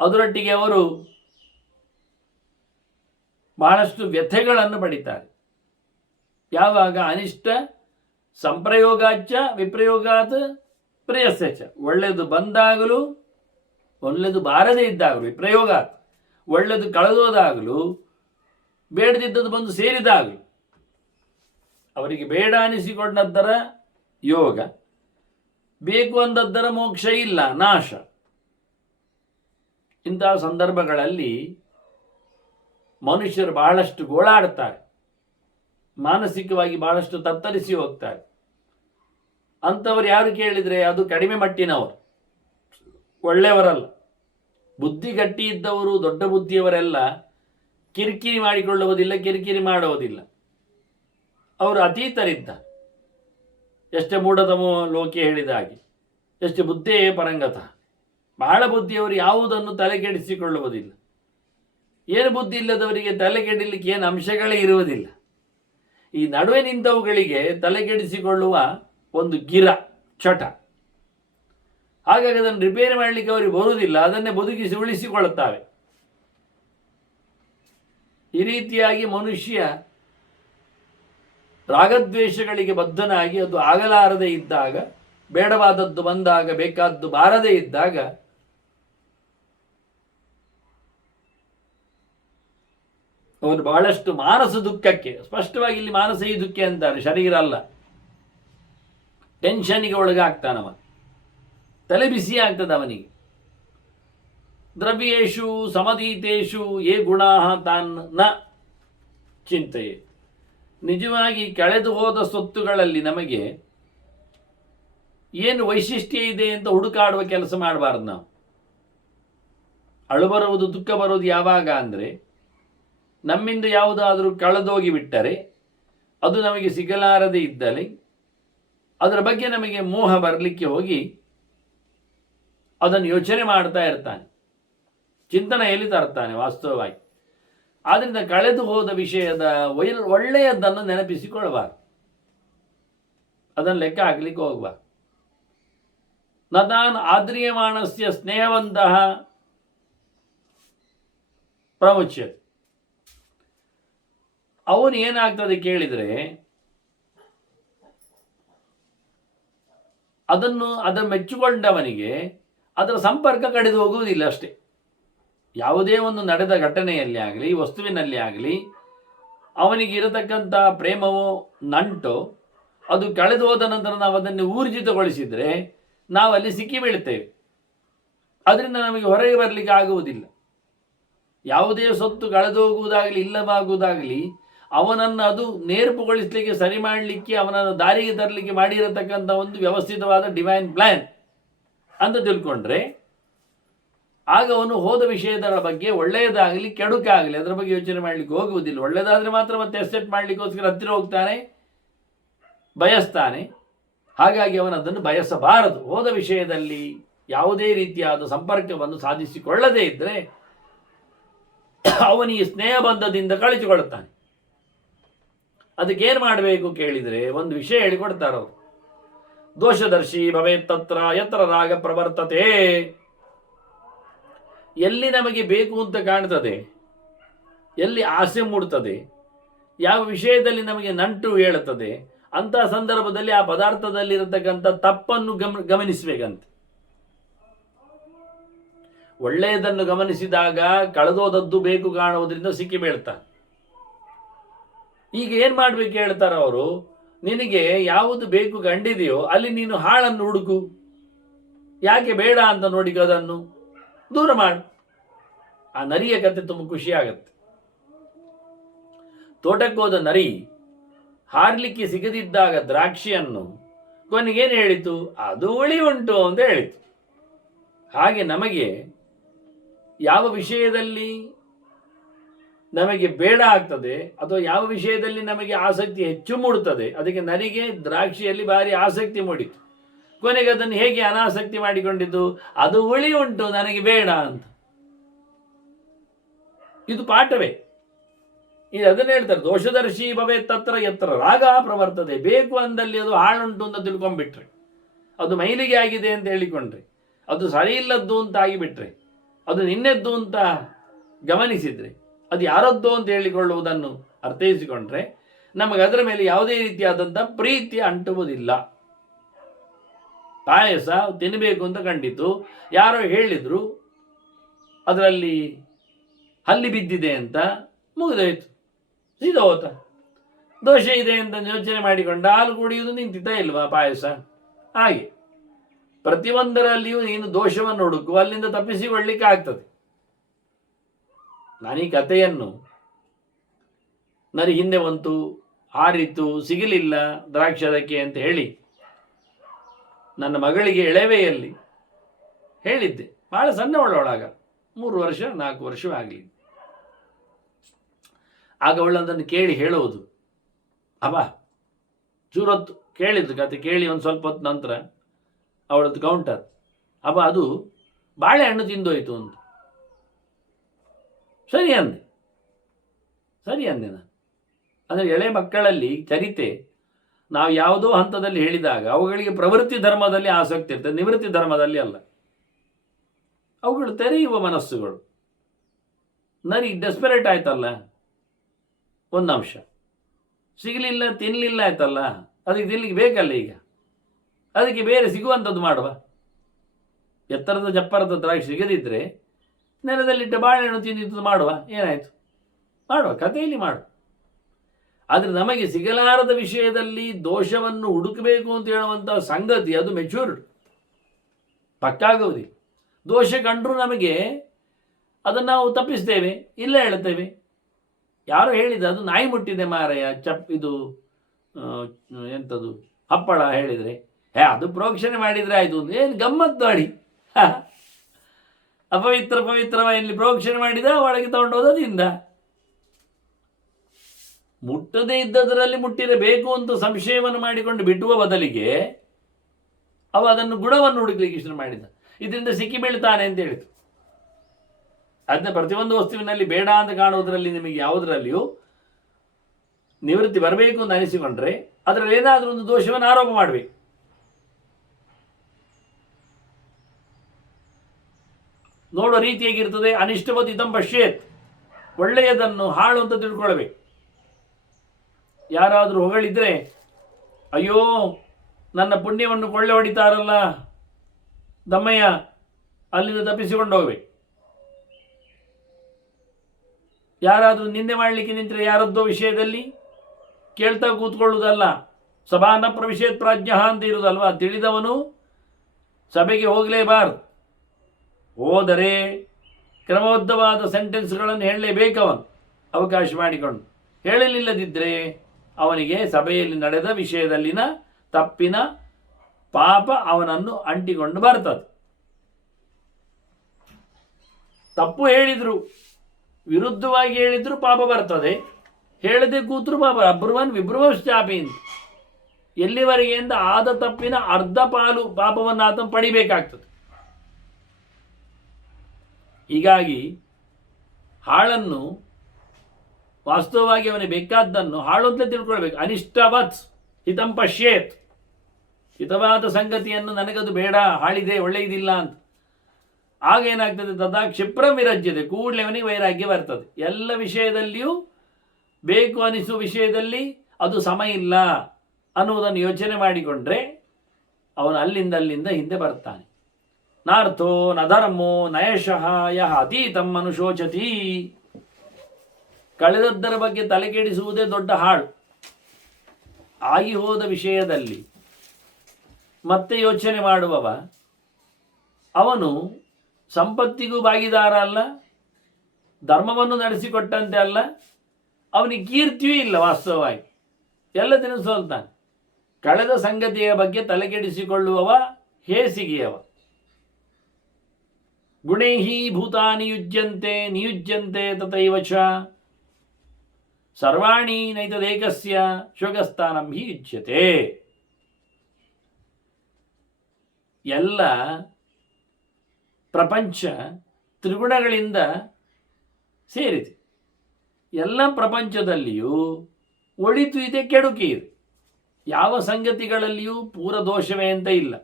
ಅದರೊಟ್ಟಿಗೆ ಅವರು ಬಹಳಷ್ಟು ವ್ಯಥೆಗಳನ್ನು ಪಡಿತಾರೆ. ಯಾವಾಗ ಅನಿಷ್ಟ ಸಂಪ್ರಯೋಗಾಚ್ಚ ವಿಪ್ರಯೋಗಾತ್ ಪ್ರೇಯಸ್ಯ ಚ, ಒಳ್ಳೆಯದು ಬಂದಾಗಲೂ ಒಳ್ಳೆಯದು ಬಾರದೇ ಇದ್ದಾಗಲೂ, ವಿಪ್ರಯೋಗಾತ್ ಒಳ್ಳೆಯದು ಕಳೆದೋದಾಗಲೂ, ಬೇಡದಿದ್ದದ್ದು ಬಂದು ಸೇರಿದಾಗಲೂ ಅವರಿಗೆ ಬೇಡ ಅನಿಸಿಕೊಂಡದ್ದರ ಯೋಗ, ಬೇಕು ಅಂದದ್ದರ ಮೋಕ್ಷ ಇಲ್ಲ, ನಾಶ. ಇಂತಹ ಸಂದರ್ಭಗಳಲ್ಲಿ ಮನುಷ್ಯರು ಬಹಳಷ್ಟು ಗೋಳಾಡ್ತಾರೆ, ಮಾನಸಿಕವಾಗಿ ಬಹಳಷ್ಟು ತತ್ತರಿಸಿ ಹೋಗ್ತಾರೆ. ಅಂಥವ್ರು ಯಾರು ಕೇಳಿದರೆ ಅದು ಕಡಿಮೆ ಮಟ್ಟಿನವರು, ಒಳ್ಳೆಯವರಲ್ಲ. ಬುದ್ಧಿ ಗಟ್ಟಿ ಇದ್ದವರು, ದೊಡ್ಡ ಬುದ್ಧಿಯವರೆಲ್ಲ ಕಿರಿಕಿರಿ ಮಾಡಿಕೊಳ್ಳುವುದಿಲ್ಲ, ಕಿರಿಕಿರಿ ಮಾಡುವುದಿಲ್ಲ. ಅವರು ಅತೀತರಿದ್ದಾರೆ. ಎಷ್ಟೇ ಮೂಢತಮೋ ಲೋಕೆ ಹೇಳಿದ ಹಾಗೆ, ಎಷ್ಟು ಬುದ್ಧಿಯೇ ಪರಂಗತ. ಬಹಳ ಬುದ್ಧಿಯವರು ಯಾವುದನ್ನು ತಲೆಕೆಡಿಸಿಕೊಳ್ಳುವುದಿಲ್ಲ. ಏನು ಬುದ್ಧಿ ಇಲ್ಲದವರಿಗೆ ತಲೆಕೆಡಲಿಕ್ಕೆ ಏನು ಅಂಶಗಳೇ ಇರುವುದಿಲ್ಲ. ಈ ನಡುವೆ ನಿಂತವುಗಳಿಗೆ ತಲೆಕೆಡಿಸಿಕೊಳ್ಳುವ ಒಂದು ಗಿರ, ಚಟ. ಹಾಗಾಗಿ ಅದನ್ನು ರಿಪೇರಿ ಮಾಡಲಿಕ್ಕೆ ಅವರಿಗೆ ಬರುವುದಿಲ್ಲ, ಅದನ್ನೇ ಬದುಕಿಸಿ ಉಳಿಸಿಕೊಳ್ಳುತ್ತವೆ. ಈ ರೀತಿಯಾಗಿ ಮನುಷ್ಯ ರಾಗದ್ವೇಷಗಳಿಗೆ ಬದ್ಧನಾಗಿ ಅದು ಆಗಲಾರದೆ ಇದ್ದಾಗ, ಬೇಡವಾದದ್ದು ಬಂದಾಗ ಬೇಕಾದ್ದು ಬಾರದೇ ಇದ್ದಾಗ ಅವನು ಬಹಳಷ್ಟು ಮಾನಸ ದುಃಖಕ್ಕೆ, ಸ್ಪಷ್ಟವಾಗಿ ಇಲ್ಲಿ ಮಾನಸಿಕ ದುಃಖ ಅಂತಾರೆ, ಶರೀರ ಅಲ್ಲ. ಟೆನ್ಷನ್ಗೆ ಒಳಗಾಗ್ತಾನವ, ತಲೆ ಬಿಸಿ ಆಗ್ತದೆ ಅವನಿಗೆ. ದ್ರವ್ಯೇಶು ಸಮದೀತೇಶು ಯೇ ಗುಣಾ ತಾನ್ ನ ಚಿಂತೆಯೇ. ನಿಜವಾಗಿ ಕಳೆದು ಹೋದ ಸ್ವತ್ತುಗಳಲ್ಲಿ ನಮಗೆ ಏನು ವೈಶಿಷ್ಟ್ಯ ಇದೆ ಅಂತ ಹುಡುಕಾಡುವ ಕೆಲಸ ಮಾಡಬಾರ್ದು ನಾವು. ಅಳು ಬರುವುದು, ದುಃಖ ಬರುವುದು ಯಾವಾಗ ಅಂದರೆ, ನಮ್ಮಿಂದ ಯಾವುದಾದರೂ ಕಳೆದೋಗಿ ಬಿಟ್ಟರೆ, ಅದು ನಮಗೆ ಸಿಗಲಾರದೆ ಇದ್ದಲ್ಲಿ ಅದರ ಬಗ್ಗೆ ನಮಗೆ ಮೋಹ ಬರಲಿಕ್ಕೆ ಹೋಗಿ ಅದನ್ನು ಯೋಚನೆ ಮಾಡ್ತಾ ಇರ್ತಾನೆ, ಚಿಂತನೆಯಲ್ಲಿ ತರ್ತಾನೆ ವಾಸ್ತವವಾಗಿ. ಆದ್ದರಿಂದ ಕಳೆದು ಹೋದ ವಿಷಯದ ಒಳ್ಳೆಯದನ್ನು ನೆನಪಿಸಿಕೊಳ್ಳಬಾರದು, ಅದನ್ನು ಲೆಕ್ಕ ಹಾಕಲಿಕ್ಕೆ ಹೋಗಬಾರ್ದು. ನದಾನ್ ಆದ್ರಿಯಮಾಣಸ್ಯ ಸ್ನೇಹವಂತಹ ಪ್ರಮುಚ್ಯತೆ. ಅವನು ಏನಾಗ್ತದೆ ಕೇಳಿದರೆ, ಅದನ್ನು ಮೆಚ್ಚಿಕೊಂಡವನಿಗೆ ಅದರ ಸಂಪರ್ಕ ಕಡಿದು ಹೋಗುವುದಿಲ್ಲ ಅಷ್ಟೇ. ಯಾವುದೇ ಒಂದು ನಡೆದ ಘಟನೆಯಲ್ಲಿ ಆಗಲಿ, ವಸ್ತುವಿನಲ್ಲಿ ಆಗಲಿ, ಅವನಿಗೆ ಇರತಕ್ಕಂಥ ಪ್ರೇಮವೋ ನಂಟೋ ಅದು ಕಳೆದು ಹೋದ ನಂತರ ನಾವು ಅದನ್ನು ಊರ್ಜಿತಗೊಳಿಸಿದರೆ ನಾವು ಅಲ್ಲಿ ಸಿಕ್ಕಿ ಬೀಳ್ತೇವೆ. ಅದರಿಂದ ನಮಗೆ ಹೊರಗೆ ಬರಲಿಕ್ಕೆ ಆಗುವುದಿಲ್ಲ. ಯಾವುದೇ ಸೊತ್ತು ಕಳೆದು ಹೋಗುವುದಾಗಲಿ ಇಲ್ಲವಾಗುವುದಾಗಲಿ ಅವನನ್ನು ಅದು ನೇರ್ಪುಗೊಳಿಸಲಿಕ್ಕೆ, ಸರಿ ಮಾಡಲಿಕ್ಕೆ, ಅವನನ್ನು ದಾರಿಗೆ ತರಲಿಕ್ಕೆ ಮಾಡಿರತಕ್ಕಂಥ ಒಂದು ವ್ಯವಸ್ಥಿತವಾದ ಡಿವೈನ್ ಪ್ಲ್ಯಾನ್ ಅಂತ ತಿಳ್ಕೊಂಡ್ರೆ ಆಗ ಅವನು ಹೋದ ವಿಷಯದ ಬಗ್ಗೆ ಒಳ್ಳೆಯದಾಗಲಿ ಕೆಡುಕಾಗಲಿ ಅದರ ಬಗ್ಗೆ ಯೋಚನೆ ಮಾಡಲಿಕ್ಕೆ ಹೋಗುವುದಿಲ್ಲ. ಒಳ್ಳೆಯದಾದರೆ ಮಾತ್ರ ಮತ್ತೆ ಎಸ್ಟೇಟ್ ಮಾಡಲಿಕ್ಕೋಸ್ಕರ ಹತ್ತಿರ ಹೋಗ್ತಾನೆ, ಬಯಸ್ತಾನೆ. ಹಾಗಾಗಿ ಅವನು ಅದನ್ನು ಬಯಸಬಾರದು. ಹೋದ ವಿಷಯದಲ್ಲಿ ಯಾವುದೇ ರೀತಿಯಾದ ಸಂಪರ್ಕವನ್ನು ಸಾಧಿಸಿಕೊಳ್ಳದೇ ಇದ್ದರೆ ಅವನು ಈ ಸ್ನೇಹಬಂಧದಿಂದ ಕಳಿಸಿಕೊಳ್ಳುತ್ತಾನೆ. ಅದಕ್ಕೇನು ಮಾಡಬೇಕು ಕೇಳಿದರೆ ಒಂದು ವಿಷಯ ಹೇಳಿಕೊಡ್ತಾರವರು. ದೋಷದರ್ಶಿ ಭವೇತ್ ತತ್ರ ಯತ್ರ ರಾಗ ಪ್ರವರ್ತತೆ. ಎಲ್ಲಿ ನಮಗೆ ಬೇಕು ಅಂತ ಕಾಣ್ತದೆ, ಎಲ್ಲಿ ಆಸೆ ಮೂಡ್ತದೆ, ಯಾವ ವಿಷಯದಲ್ಲಿ ನಮಗೆ ನಂಟು ಹೇಳುತ್ತದೆ, ಅಂತಹ ಸಂದರ್ಭದಲ್ಲಿ ಆ ಪದಾರ್ಥದಲ್ಲಿರತಕ್ಕಂಥ ತಪ್ಪನ್ನು ಗಮನಿಸಬೇಕಂತೆ. ಒಳ್ಳೆಯದನ್ನು ಗಮನಿಸಿದಾಗ ಕಳೆದೋದದ್ದು ಬೇಕು ಕಾಣುವುದರಿಂದ ಸಿಕ್ಕಿ ಬೀಳ್ತಾನೆ. ಈಗ ಏನು ಮಾಡಬೇಕು ಹೇಳ್ತಾರೆ ಅವರು, ನಿನಗೆ ಯಾವುದು ಬೇಕು ಕಂಡಿದೆಯೋ ಅಲ್ಲಿ ನೀನು ಹಾಳನ್ನು ಹುಡುಕು, ಯಾಕೆ ಬೇಡ ಅಂತ ನೋಡಿ ಅದನ್ನು ದೂರ ಮಾಡು. ಆ ನರಿಯ ಕತೆ ತುಂಬ ಖುಷಿಯಾಗತ್ತೆ. ತೋಟಕ್ಕೆ ಹೋದ ನರಿ ಹಾರ್ಲಿಕ್ಕೆ ಸಿಗದಿದ್ದಾಗ ದ್ರಾಕ್ಷಿಯನ್ನು ಕೊನೆಗೇನು ಹೇಳಿತು, ಅದು ಹುಳಿ ಉಂಟು ಅಂತ ಹೇಳಿತು. ಹಾಗೆ ನಮಗೆ ಯಾವ ವಿಷಯದಲ್ಲಿ ನಮಗೆ ಬೇಡ ಆಗ್ತದೆ ಅಥವಾ ಯಾವ ವಿಷಯದಲ್ಲಿ ನಮಗೆ ಆಸಕ್ತಿ ಹೆಚ್ಚು ಮೂಡುತ್ತದೆ, ಅದಕ್ಕೆ ನರಿಗೆ ದ್ರಾಕ್ಷಿಯಲ್ಲಿ ಭಾರಿ ಆಸಕ್ತಿ ಮೂಡಿತು. ಕೊನೆಗೆ ಅದನ್ನು ಹೇಗೆ ಅನಾಸಕ್ತಿ ಮಾಡಿಕೊಂಡಿದ್ದು, ಅದು ಹುಳಿ ಉಂಟು ನನಗೆ ಬೇಡ ಅಂತ. ಇದು ಪಾಠವೇ. ಇದು ಅದನ್ನು ಹೇಳ್ತಾರೆ, ದೋಷದರ್ಶಿ ಭವೇ ತತ್ರ ಯತ್ರ ರಾಗ ಪ್ರವರ್ತದೆ. ಬೇಕು ಅಂದಲ್ಲಿ ಅದು ಹಾಳುಂಟು ಅಂತ ತಿಳ್ಕೊಂಡ್ಬಿಟ್ರೆ, ಅದು ಮೈಲಿಗೆ ಆಗಿದೆ ಅಂತ ಹೇಳಿಕೊಂಡ್ರೆ, ಅದು ಸರಿ ಇಲ್ಲದ್ದು ಅಂತ ಆಗಿಬಿಟ್ರೆ, ಅದು ನಿನ್ನೆದ್ದು ಅಂತ ಗಮನಿಸಿದ್ರೆ, ಅದು ಯಾರದ್ದು ಅಂತ ಹೇಳಿಕೊಳ್ಳುವುದನ್ನು ಅರ್ಥೈಸಿಕೊಂಡ್ರೆ ನಮಗೆ ಅದರ ಮೇಲೆ ಯಾವುದೇ ರೀತಿಯಾದಂಥ ಪ್ರೀತಿ ಅಂಟುವುದಿಲ್ಲ. ಪಾಯಸ ತಿನ್ನಬೇಕು ಅಂತ ಕಂಡಿತು, ಯಾರೋ ಹೇಳಿದ್ರು ಅದರಲ್ಲಿ ಹಲ್ಲಿ ಬಿದ್ದಿದೆ ಅಂತ, ಮುಗಿದೋಯ್ತು, ಸಿದೋತ. ದೋಷ ಇದೆ ಅಂತ ಯೋಚನೆ ಮಾಡಿಕೊಂಡ ಹಾಲು ಕುಡಿಯುವುದು ನಿಂತಿತಾ ಇಲ್ವಾ ಪಾಯಸ? ಹಾಗೆ ಪ್ರತಿಯೊಂದರಲ್ಲಿಯೂ ನೀನು ದೋಷವನ್ನು ಹುಡುಕು, ಅಲ್ಲಿಂದ ತಪ್ಪಿಸಿಕೊಳ್ಳಿಕ್ಕೆ ಆಗ್ತದೆ. ನಾನು ಈ ಕಥೆಯನ್ನು ನರಿ ಹಿಂದೆ ಬಂತು, ಹಾರಿತು, ಸಿಗಲಿಲ್ಲ ದ್ರಾಕ್ಷದಕ್ಕೆ ಅಂತ ಹೇಳಿ ನನ್ನ ಮಗಳಿಗೆ ಎಳೆವೆಯಲ್ಲಿ ಹೇಳಿದ್ದೆ. ಬಹಳ ಸಣ್ಣವಳೊಳಗ, 3 ವರ್ಷ 4 ವರ್ಷವೇ ಆಗಲಿ. ಆಗ ಅವಳದನ್ನು ಕೇಳಿ ಹೇಳುವುದು, ಅಬ್ಬ ಚೂರೊತ್ತು ಕೇಳಿದ್ದು ಕತೆ ಕೇಳಿ ಒಂದು ಸ್ವಲ್ಪ ಹೊತ್ತು ನಂತರ ಅವಳದ್ದು ಕೌಂಟರ್, ಅಬ್ಬ ಅದು ಬಾಳೆಹಣ್ಣು ತಿಂದೋಯ್ತು ಅಂತ. ಸರಿ ಅಂದೆ ನಾನು. ಅಂದರೆ ಎಳೆ ಮಕ್ಕಳಲ್ಲಿ ಚರಿತೆ ನಾವು ಯಾವುದೋ ಹಂತದಲ್ಲಿ ಹೇಳಿದಾಗ ಅವುಗಳಿಗೆ ಪ್ರವೃತ್ತಿ ಧರ್ಮದಲ್ಲಿ ಆಸಕ್ತಿ ಇರ್ತದೆ, ನಿವೃತ್ತಿ ಧರ್ಮದಲ್ಲಿ ಅಲ್ಲ. ಅವುಗಳು ತೆರೆಯುವ ಮನಸ್ಸುಗಳು. ನರಿ ಡೆಸ್ಪರೇಟ್ ಆಯ್ತಲ್ಲ, ಒಂದು ಅಂಶ ಸಿಗಲಿಲ್ಲ, ತಿನ್ನಲಿಲ್ಲ ಆಯ್ತಲ್ಲ, ಅದಕ್ಕೆ ತಿನ್ಲಿಕ್ಕೆ ಬೇಕಲ್ಲ ಈಗ, ಅದಕ್ಕೆ ಬೇರೆ ಸಿಗುವಂಥದ್ದು ಮಾಡುವ. ಎತ್ತರದ ಜಪ್ಪರದ ದ್ರಾಕ್ಷಿ ಸಿಗದಿದ್ದರೆ ನೆಲದಲ್ಲಿಟ್ಟ ಬಾಳೆಹಣ್ಣು ತಿಂದಿದ್ದು ಮಾಡುವ, ಏನಾಯಿತು? ಮಾಡುವ, ಕಥೆಯಲ್ಲಿ ಮಾಡು. ಆದರೆ ನಮಗೆ ಸಿಗಲಾರದ ವಿಷಯದಲ್ಲಿ ದೋಷವನ್ನು ಹುಡುಕಬೇಕು ಅಂತ ಹೇಳುವಂಥ ಸಂಗತಿ ಅದು ಮೆಚೂರ್ಡ್ ಪಕ್ಕಾಗುವುದಿಲ್ಲ. ದೋಷ ಕಂಡರೂ ನಮಗೆ ಅದನ್ನು ನಾವು ತಪ್ಪಿಸ್ತೇವೆ, ಇಲ್ಲ ಹೇಳ್ತೇವೆ. ಯಾರೋ ಹೇಳಿದ ಅದು ನಾಯಿ ಮುಟ್ಟಿದೆ ಮಾರಯ್ಯ, ಇದು ಎಂಥದ್ದು ಹಪ್ಪಳ ಹೇಳಿದರೆ ಅದು ಪ್ರೋಕ್ಷಣೆ ಮಾಡಿದರೆ ಆಯಿತು, ಏನು ಗಮ್ಮತ್ತು ಮಾಡಿ ಪವಿತ್ರವಾಗಿ ಪ್ರೋಕ್ಷಣೆ ಮಾಡಿದ ಒಳಗೆ ತಗೊಂಡೋದಿಂದ ಮುಟ್ಟದೇ ಇದ್ದದರಲ್ಲಿ ಮುಟ್ಟಿರಬೇಕು ಅಂತ ಸಂಶಯವನ್ನು ಮಾಡಿಕೊಂಡು ಬಿಟ್ಟುವ ಬದಲಿಗೆ ಅವ ಅದನ್ನು ಗುಣವನ್ನು ಹುಡುಕಲಿಕ್ಕೆ ಇಷ್ಟ ಮಾಡಿದ. ಇದರಿಂದ ಸಿಕ್ಕಿ ಬೀಳ್ತಾನೆ ಅಂತ ಹೇಳಿತು. ಅದನ್ನ ಪ್ರತಿಯೊಂದು ವಸ್ತುವಿನಲ್ಲಿ ಬೇಡ ಅಂತ ಕಾಣುವುದರಲ್ಲಿ ನಿಮಗೆ ಯಾವುದರಲ್ಲಿಯೂ ನಿವೃತ್ತಿ ಬರಬೇಕು ಅಂತ ಅನಿಸಿಕೊಂಡ್ರೆ ಅದರಲ್ಲಿ ಏನಾದರೂ ಒಂದು ದೋಷವನ್ನು ಆರೋಪ ಮಾಡಬೇಕು. ನೋಡುವ ರೀತಿ ಹೇಗಿರ್ತದೆ, ಅನಿಷ್ಟವತ್ ಇದಂ ಪಶ್ಯೇತ್, ಒಳ್ಳೆಯದನ್ನು ಹಾಳು ಅಂತ ತಿಳ್ಕೊಳ್ಬೇಕು. ಯಾರಾದರೂ ಹೊಗಳಿದ್ರೆ ಅಯ್ಯೋ ನನ್ನ ಪುಣ್ಯವನ್ನು ಕೊಳ್ಳೆ ಹೊಡಿತಾರಲ್ಲ ದಮ್ಮಯ್ಯ, ಅಲ್ಲಿಂದ ತಪ್ಪಿಸಿಕೊಂಡು ಹೋಗ್ಬೇಕು. ಯಾರಾದರೂ ನಿಂದೆ ಮಾಡಲಿಕ್ಕೆ ನಿಂತರೆ ಯಾರದ್ದೋ ವಿಷಯದಲ್ಲಿ ಕೇಳ್ತಾ ಕೂತ್ಕೊಳ್ಳುವುದಲ್ಲ. ಸಭಾನ ಪ್ರವಿಶೇತ್ ಪ್ರಾಜ್ಞ ಅಂತ ಇರುವುದಲ್ವ, ತಿಳಿದವನು ಸಭೆಗೆ ಹೋಗಲೇಬಾರದು. ಹೋದರೆ ಕ್ರಮಬದ್ಧವಾದ ಸೆಂಟೆನ್ಸ್ಗಳನ್ನು ಹೇಳಲೇಬೇಕವನು ಅವಕಾಶ ಮಾಡಿಕೊಂಡು. ಹೇಳಲಿಲ್ಲದಿದ್ದರೆ ಅವನಿಗೆ ಸಭೆಯಲ್ಲಿ ನಡೆದ ವಿಷಯದಲ್ಲಿನ ತಪ್ಪಿನ ಪಾಪ ಅವನನ್ನು ಅಂಟಿಕೊಂಡು ಬರ್ತದೆ. ತಪ್ಪು ಹೇಳಿದ್ರು, ವಿರುದ್ಧವಾಗಿ ಹೇಳಿದ್ರು ಪಾಪ ಬರ್ತದೆ, ಹೇಳದೆ ಕೂತರು ಪಾಪ. ಅಬ್ರುವನ್ ವಿಬ್ರುವಶ್ಚಾಪಿ ಅಂತ ಎಲ್ಲಿವರೆಗೆ ಅಂತ ಆದ ತಪ್ಪಿನ ಅರ್ಧ ಪಾಲು ಪಾಪವನ್ನು ಆತ ಪಡಿಬೇಕಾಗ್ತದೆ. ಹೀಗಾಗಿ ಹಾಳನ್ನು ವಾಸ್ತವವಾಗಿ ಅವನಿಗೆ ಬೇಕಾದ್ದನ್ನು ಹಾಳು ಅಂತಲೇ ತಿಳ್ಕೊಳ್ಬೇಕು. ಅನಿಷ್ಟವತ್ ಹಿತಂ ಪಶ್ಯೇತ್, ಹಿತವಾದ ಸಂಗತಿಯನ್ನು ನನಗದು ಬೇಡ, ಹಾಳಿದೆ, ಒಳ್ಳೆಯದಿಲ್ಲ ಅಂತ. ಆಗ ಏನಾಗ್ತದೆ, ತದಾ ಕ್ಷಿಪ್ರಂ ವಿರಜ್ಯತೆ, ಕೂಡಲೇ ಅವನಿಗೆ ವೈರಾಗ್ಯ ಬರ್ತದೆ. ಎಲ್ಲ ವಿಷಯದಲ್ಲಿಯೂ ಬೇಕು ಅನಿಸುವ ವಿಷಯದಲ್ಲಿ ಅದು ಸಮ ಇಲ್ಲ ಅನ್ನುವುದನ್ನು ಯೋಚನೆ ಮಾಡಿಕೊಂಡ್ರೆ ಅವನು ಅಲ್ಲಿಂದ ಹಿಂದೆ ಬರ್ತಾನೆ. ನಾರ್ಥೋ ನ ಧರ್ಮೋ ನಯಶಃ ಯಹ ಅತೀತಂ ಅನುಶೋಚತಿ. ಕಳೆದದ್ದರ ಬಗ್ಗೆ ತಲೆಕೆಡಿಸುವುದೇ ದೊಡ್ಡ ಹಾಳು. ಆಗಿ ಹೋದ ವಿಷಯದಲ್ಲಿ ಮತ್ತೆ ಯೋಚನೆ ಮಾಡುವವ ಅವನು ಸಂಪತ್ತಿಗೂ ಭಾಗಿದಾರ ಅಲ್ಲ, ಧರ್ಮವನ್ನು ನಡೆಸಿಕೊಟ್ಟಂತೆ ಅಲ್ಲ, ಅವನಿಗೆ ಕೀರ್ತಿಯೂ ಇಲ್ಲ. ವಾಸ್ತವವಾಗಿ ಎಲ್ಲದನ್ನು ಸೋಲ್ತಾನೆ. ಕಳೆದ ಸಂಗತಿಯ ಬಗ್ಗೆ ತಲೆಕೆಡಿಸಿಕೊಳ್ಳುವವ ಹೇಸಿಗೆಯವ. ಗುಣೈಹಿ ಭೂತಾನಿ ನಿಯುಜ್ಯಂತೆ ತಥೈವ ಚ ಸರ್ವಾಣಿ ನೈತದೇಕಸ್ಯ ಶೋಕಸ್ಥಾನಂ ಹಿ ಯುಜ್ಯತೆ. ಎಲ್ಲ ಪ್ರಪಂಚ ತ್ರಿಗುಣಗಳಿಂದ ಸೇರಿದೆ. ಎಲ್ಲ ಪ್ರಪಂಚದಲ್ಲಿಯೂ ಒಳಿತು ಇದೆ, ಕೆಡುಕಿ ಇದೆ. ಯಾವ ಸಂಗತಿಗಳಲ್ಲಿಯೂ ಪೂರ ದೋಷವೇ ಅಂತ ಇಲ್ಲ,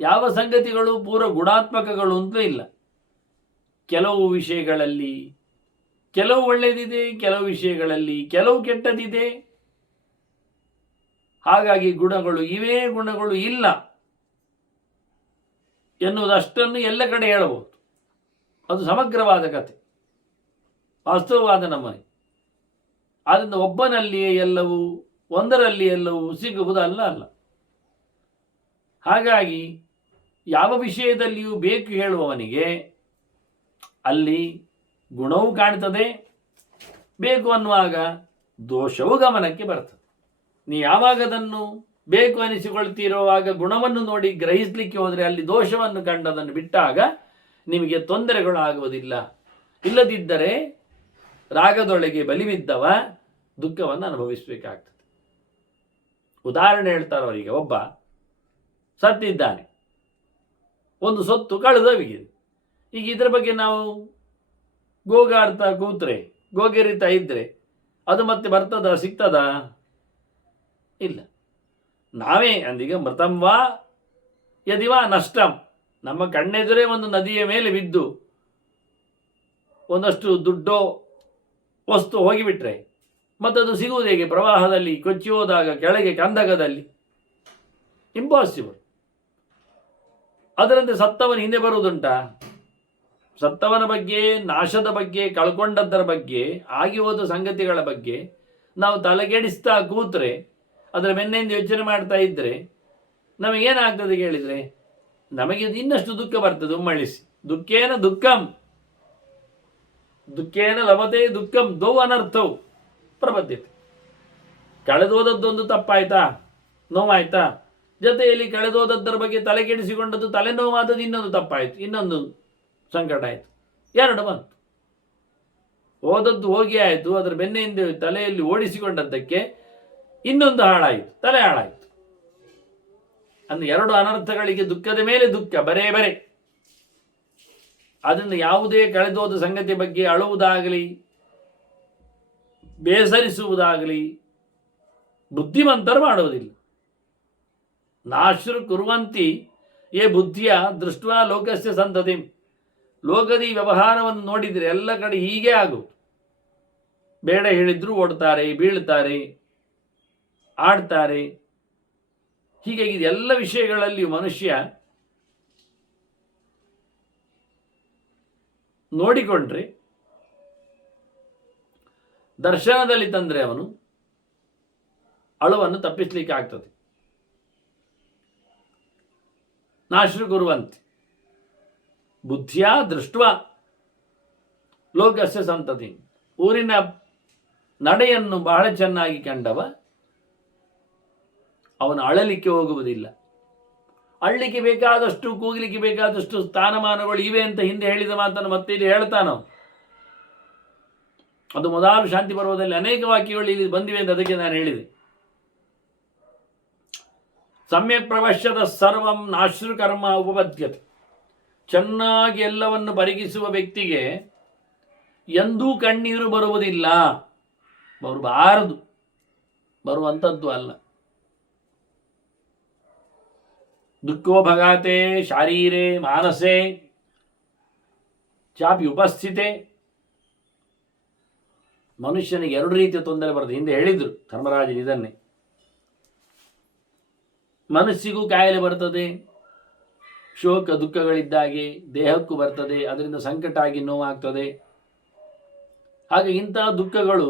ಯಾವ ಸಂಗತಿಗಳು ಪೂರ ಗುಣಾತ್ಮಕಗಳು ಅಂತಲೂ ಇಲ್ಲ. ಕೆಲವು ವಿಷಯಗಳಲ್ಲಿ ಕೆಲವು ಒಳ್ಳೆಯದಿದೆ, ಕೆಲವು ವಿಷಯಗಳಲ್ಲಿ ಕೆಲವು ಕೆಟ್ಟದಿದೆ. ಹಾಗಾಗಿ ಗುಣಗಳು ಇವೆ, ಗುಣಗಳು ಇಲ್ಲ ಎನ್ನುವುದಷ್ಟನ್ನು ಎಲ್ಲ ಕಡೆ ಹೇಳಬಹುದು. ಅದು ಸಮಗ್ರವಾದ ಕಥೆ, ವಾಸ್ತವವಾದ ನಮನೆ. ಆದ್ದರಿಂದ ಒಬ್ಬನಲ್ಲಿಯೇ ಎಲ್ಲವೂ, ಒಂದರಲ್ಲಿ ಎಲ್ಲವೂ ಸಿಗುವುದಲ್ಲ ಅಲ್ಲ. ಹಾಗಾಗಿ ಯಾವ ವಿಷಯದಲ್ಲಿಯೂ ಬೇಕು ಹೇಳುವವನಿಗೆ ಅಲ್ಲಿ ಗುಣವೂ ಕಾಣ್ತದೆ, ಬೇಕು ಅನ್ನುವಾಗ ದೋಷವೂ ಗಮನಕ್ಕೆ ಬರ್ತದೆ. ನೀ ಯಾವಾಗ ಅದನ್ನು ಬೇಕು ಅನಿಸಿಕೊಳ್ತಿರುವಾಗ ಗುಣವನ್ನು ನೋಡಿ ಗ್ರಹಿಸಲಿಕ್ಕೆ ಹೋದರೆ ಅಲ್ಲಿ ದೋಷವನ್ನು ಕಂಡದನ್ನು ಬಿಟ್ಟಾಗ ನಿಮಗೆ ತೊಂದರೆಗಳು ಆಗುವುದಿಲ್ಲ. ಇಲ್ಲದಿದ್ದರೆ ರಾಗದೊಳಗೆ ಬಲಿಬಿದ್ದವ ದುಃಖವನ್ನು ಅನುಭವಿಸಬೇಕಾಗ್ತದೆ. ಉದಾಹರಣೆ ಹೇಳ್ತಾರೆ ಅವರಿಗೆ, ಒಬ್ಬ ಸತ್ತಿದ್ದಾನೆ, ಒಂದು ಸೊತ್ತು ಕಳೆದೋಗಿದೆ. ಈಗ ಇದರ ಬಗ್ಗೆ ನಾವು ಗೋಗಾಡ್ತಾ ಕೂತ್ರೆ, ಗೋಗೆರಿತಾ ಇದ್ದರೆ ಅದು ಮತ್ತೆ ಬರ್ತದ, ಸಿಗ್ತದ? ಇಲ್ಲ. ನಾವೇ ಅಂದೀಗ ಮೃತಂವಾ ಯದಿವಾ ನಷ್ಟಂ, ನಮ್ಮ ಕಣ್ಣೆದುರೇ ಒಂದು ನದಿಯ ಮೇಲೆ ಬಿದ್ದು ಒಂದಷ್ಟು ದುಡ್ಡೋ ವಸ್ತು ಹೋಗಿಬಿಟ್ರೆ ಮತ್ತದು ಸಿಗುವುದು ಹೇಗೆ? ಪ್ರವಾಹದಲ್ಲಿ ಕೊಚ್ಚಿ ಹೋದಾಗ ಕೆಳಗೆ ಕಂದಕದಲ್ಲಿ ಇಂಪಾಸಿಬಲ್. ಅದರಂತೆ ಸತ್ತವನು ಹಿಂದೆ ಬರುವುದುಂಟಾ? ಸತ್ತವನ ಬಗ್ಗೆ, ನಾಶದ ಬಗ್ಗೆ, ಕಳ್ಕೊಂಡದ್ದರ ಬಗ್ಗೆ, ಆಗಿ ಹೋದ ಸಂಗತಿಗಳ ಬಗ್ಗೆ ನಾವು ತಲೆಗೆಡಿಸ್ತಾ ಕೂತ್ರೆ, ಅದರ ಬೆನ್ನೆಯಿಂದ ಯೋಚನೆ ಮಾಡ್ತಾ ಇದ್ದರೆ ನಮಗೇನಾಗ್ತದೆ ಕೇಳಿದರೆ, ನಮಗೆ ಇನ್ನಷ್ಟು ದುಃಖ ಬರ್ತದೆ ಉಮ್ಮಳಿಸಿ. ದುಃಖೇನ ದುಃಖಂ, ದುಃಖೇನ ಲಭತೆ ದುಃಖಂ ದೌ ಅನರ್ಥವು ಪ್ರಬದ್ಧತೆ. ಕಳೆದೋದದ್ದೊಂದು ತಪ್ಪಾಯ್ತಾ, ನೋವಾಯ್ತಾ, ಜೊತೆಯಲ್ಲಿ ಕಳೆದೋದದ್ದರ ಬಗ್ಗೆ ತಲೆಕೆಡಿಸಿಕೊಂಡದ್ದು ತಲೆನೋವಾದದ್ದು ಇನ್ನೊಂದು ತಪ್ಪಾಯಿತು, ಇನ್ನೊಂದು ಸಂಕಟ ಆಯಿತು, ಎರಡು ಬಂತು. ಹೋದದ್ದು ಹೋಗಿ ಆಯಿತು, ಅದರ ಬೆನ್ನೆಯಿಂದ ತಲೆಯಲ್ಲಿ ಓಡಿಸಿಕೊಂಡದ್ದಕ್ಕೆ ಇನ್ನೊಂದು ಹಾಳಾಯಿತು, ತಲೆ ಹಾಳಾಯಿತು. ಅಂದ್ರೆ ಎರಡು ಅನರ್ಥಗಳಿಗೆ ದುಃಖದ ಮೇಲೆ ದುಃಖ, ಬರೇ ಬರೆ. ಅದನ್ನು ಯಾವುದೇ ಕಳೆದೋದ ಸಂಗತಿ ಬಗ್ಗೆ ಅಳುವುದಾಗಲಿ, ಬೇಸರಿಸುವುದಾಗಲಿ ಬುದ್ಧಿವಂತರು ಮಾಡುವುದಿಲ್ಲ. ನಾಶ್ರು ಕುರುವಂತಿ ಯೇ ಬುದ್ಧಿಯ ದೃಷ್ಟ ಲೋಕಸ್ಯ ಸಂತತಿ. ಲೋಕದಿ ವ್ಯವಹಾರವನ್ನು ನೋಡಿದರೆ ಎಲ್ಲ ಕಡೆ ಹೀಗೆ ಆಗುವುದು. ಬೇಡ ಹೇಳಿದ್ರು ಓಡ್ತಾರೆ, ಬೀಳ್ತಾರೆ, ಆಡ್ತಾರೆ. ಹೀಗಾಗಿ ಎಲ್ಲ ವಿಷಯಗಳಲ್ಲಿಯೂ ಮನುಷ್ಯ ನೋಡಿಕೊಂಡ್ರೆ, ದರ್ಶನದಲ್ಲಿ ತಂದರೆ ಅವನು ಅಳುವನ್ನು ತಪ್ಪಿಸಲಿಕ್ಕೆ ಆಗ್ತದೆ. ನಾಶ್ರು ಕುರುವಂತಿ ಬುದ್ಧಿಯ ದೃಷ್ಟ ಲೋಕಸ್ಯ ಸಂತತಿ. ಊರಿನ ನಡೆಯನ್ನು ಬಹಳ ಚೆನ್ನಾಗಿ ಕಂಡವ ಅವನು ಅಳಲಿಕ್ಕೆ ಹೋಗುವುದಿಲ್ಲ. ಅಳ್ಳಿಕ್ಕೆ ಬೇಕಾದಷ್ಟು, ಕೂಗಲಿಕ್ಕೆ ಬೇಕಾದಷ್ಟು ಸ್ಥಾನಮಾನಗಳು ಇವೆ ಅಂತ ಹಿಂದೆ ಹೇಳಿದ ಮಾತನ್ನು ಮತ್ತೆ ಇಲ್ಲಿ ಹೇಳ್ತಾನೋ. ಅದು ಮೊದಲು ಶಾಂತಿ ಪರ್ವದಲ್ಲಿ ಅನೇಕ ವಾಕ್ಯಗಳು ಇಲ್ಲಿ ಬಂದಿವೆ ಅಂತ ಅದಕ್ಕೆ ನಾನು ಹೇಳಿದೆ. ಸಮ್ಯಕ್ ಪ್ರವಶ್ಯದ ಸರ್ವಂ ನಾಶ್ರು ಕರ್ಮ ಉಪಪದ್ಯತೆ. ಚೆನ್ನಾಗಿ ಎಲ್ಲವನ್ನು ಪರಿಗಿಸುವ ವ್ಯಕ್ತಿಗೆ ಎಂದೂ ಕಣ್ಣೀರು ಬರುವುದಿಲ್ಲ, ಬರಬಾರದು, ಬರುವಂಥದ್ದು ಅಲ್ಲ. ದುಃಖೋ ಭಗಾತೆ ಶಾರೀರೇ ಮಾನಸೇ ಚಾಪಿ ಉಪಸ್ಥಿತೆ. ಮನುಷ್ಯನಿಗೆ ಎರಡು ರೀತಿಯ ತೊಂದರೆ ಬರ್ತದೆ. ಹಿಂದೆ ಹೇಳಿದ್ರು ಧರ್ಮರಾಜನ್ ಇದನ್ನೇ. ಮನಸ್ಸಿಗೂ ಕಾಯಿಲೆ ಬರ್ತದೆ, ಶೋಕ ದುಃಖಗಳಿದ್ದಾಗೆ ದೇಹಕ್ಕೂ ಬರ್ತದೆ, ಅದರಿಂದ ಸಂಕಟ ಆಗಿ ನೋವಾಗ್ತದೆ. ಹಾಗೆ ಇಂತಹ ದುಃಖಗಳು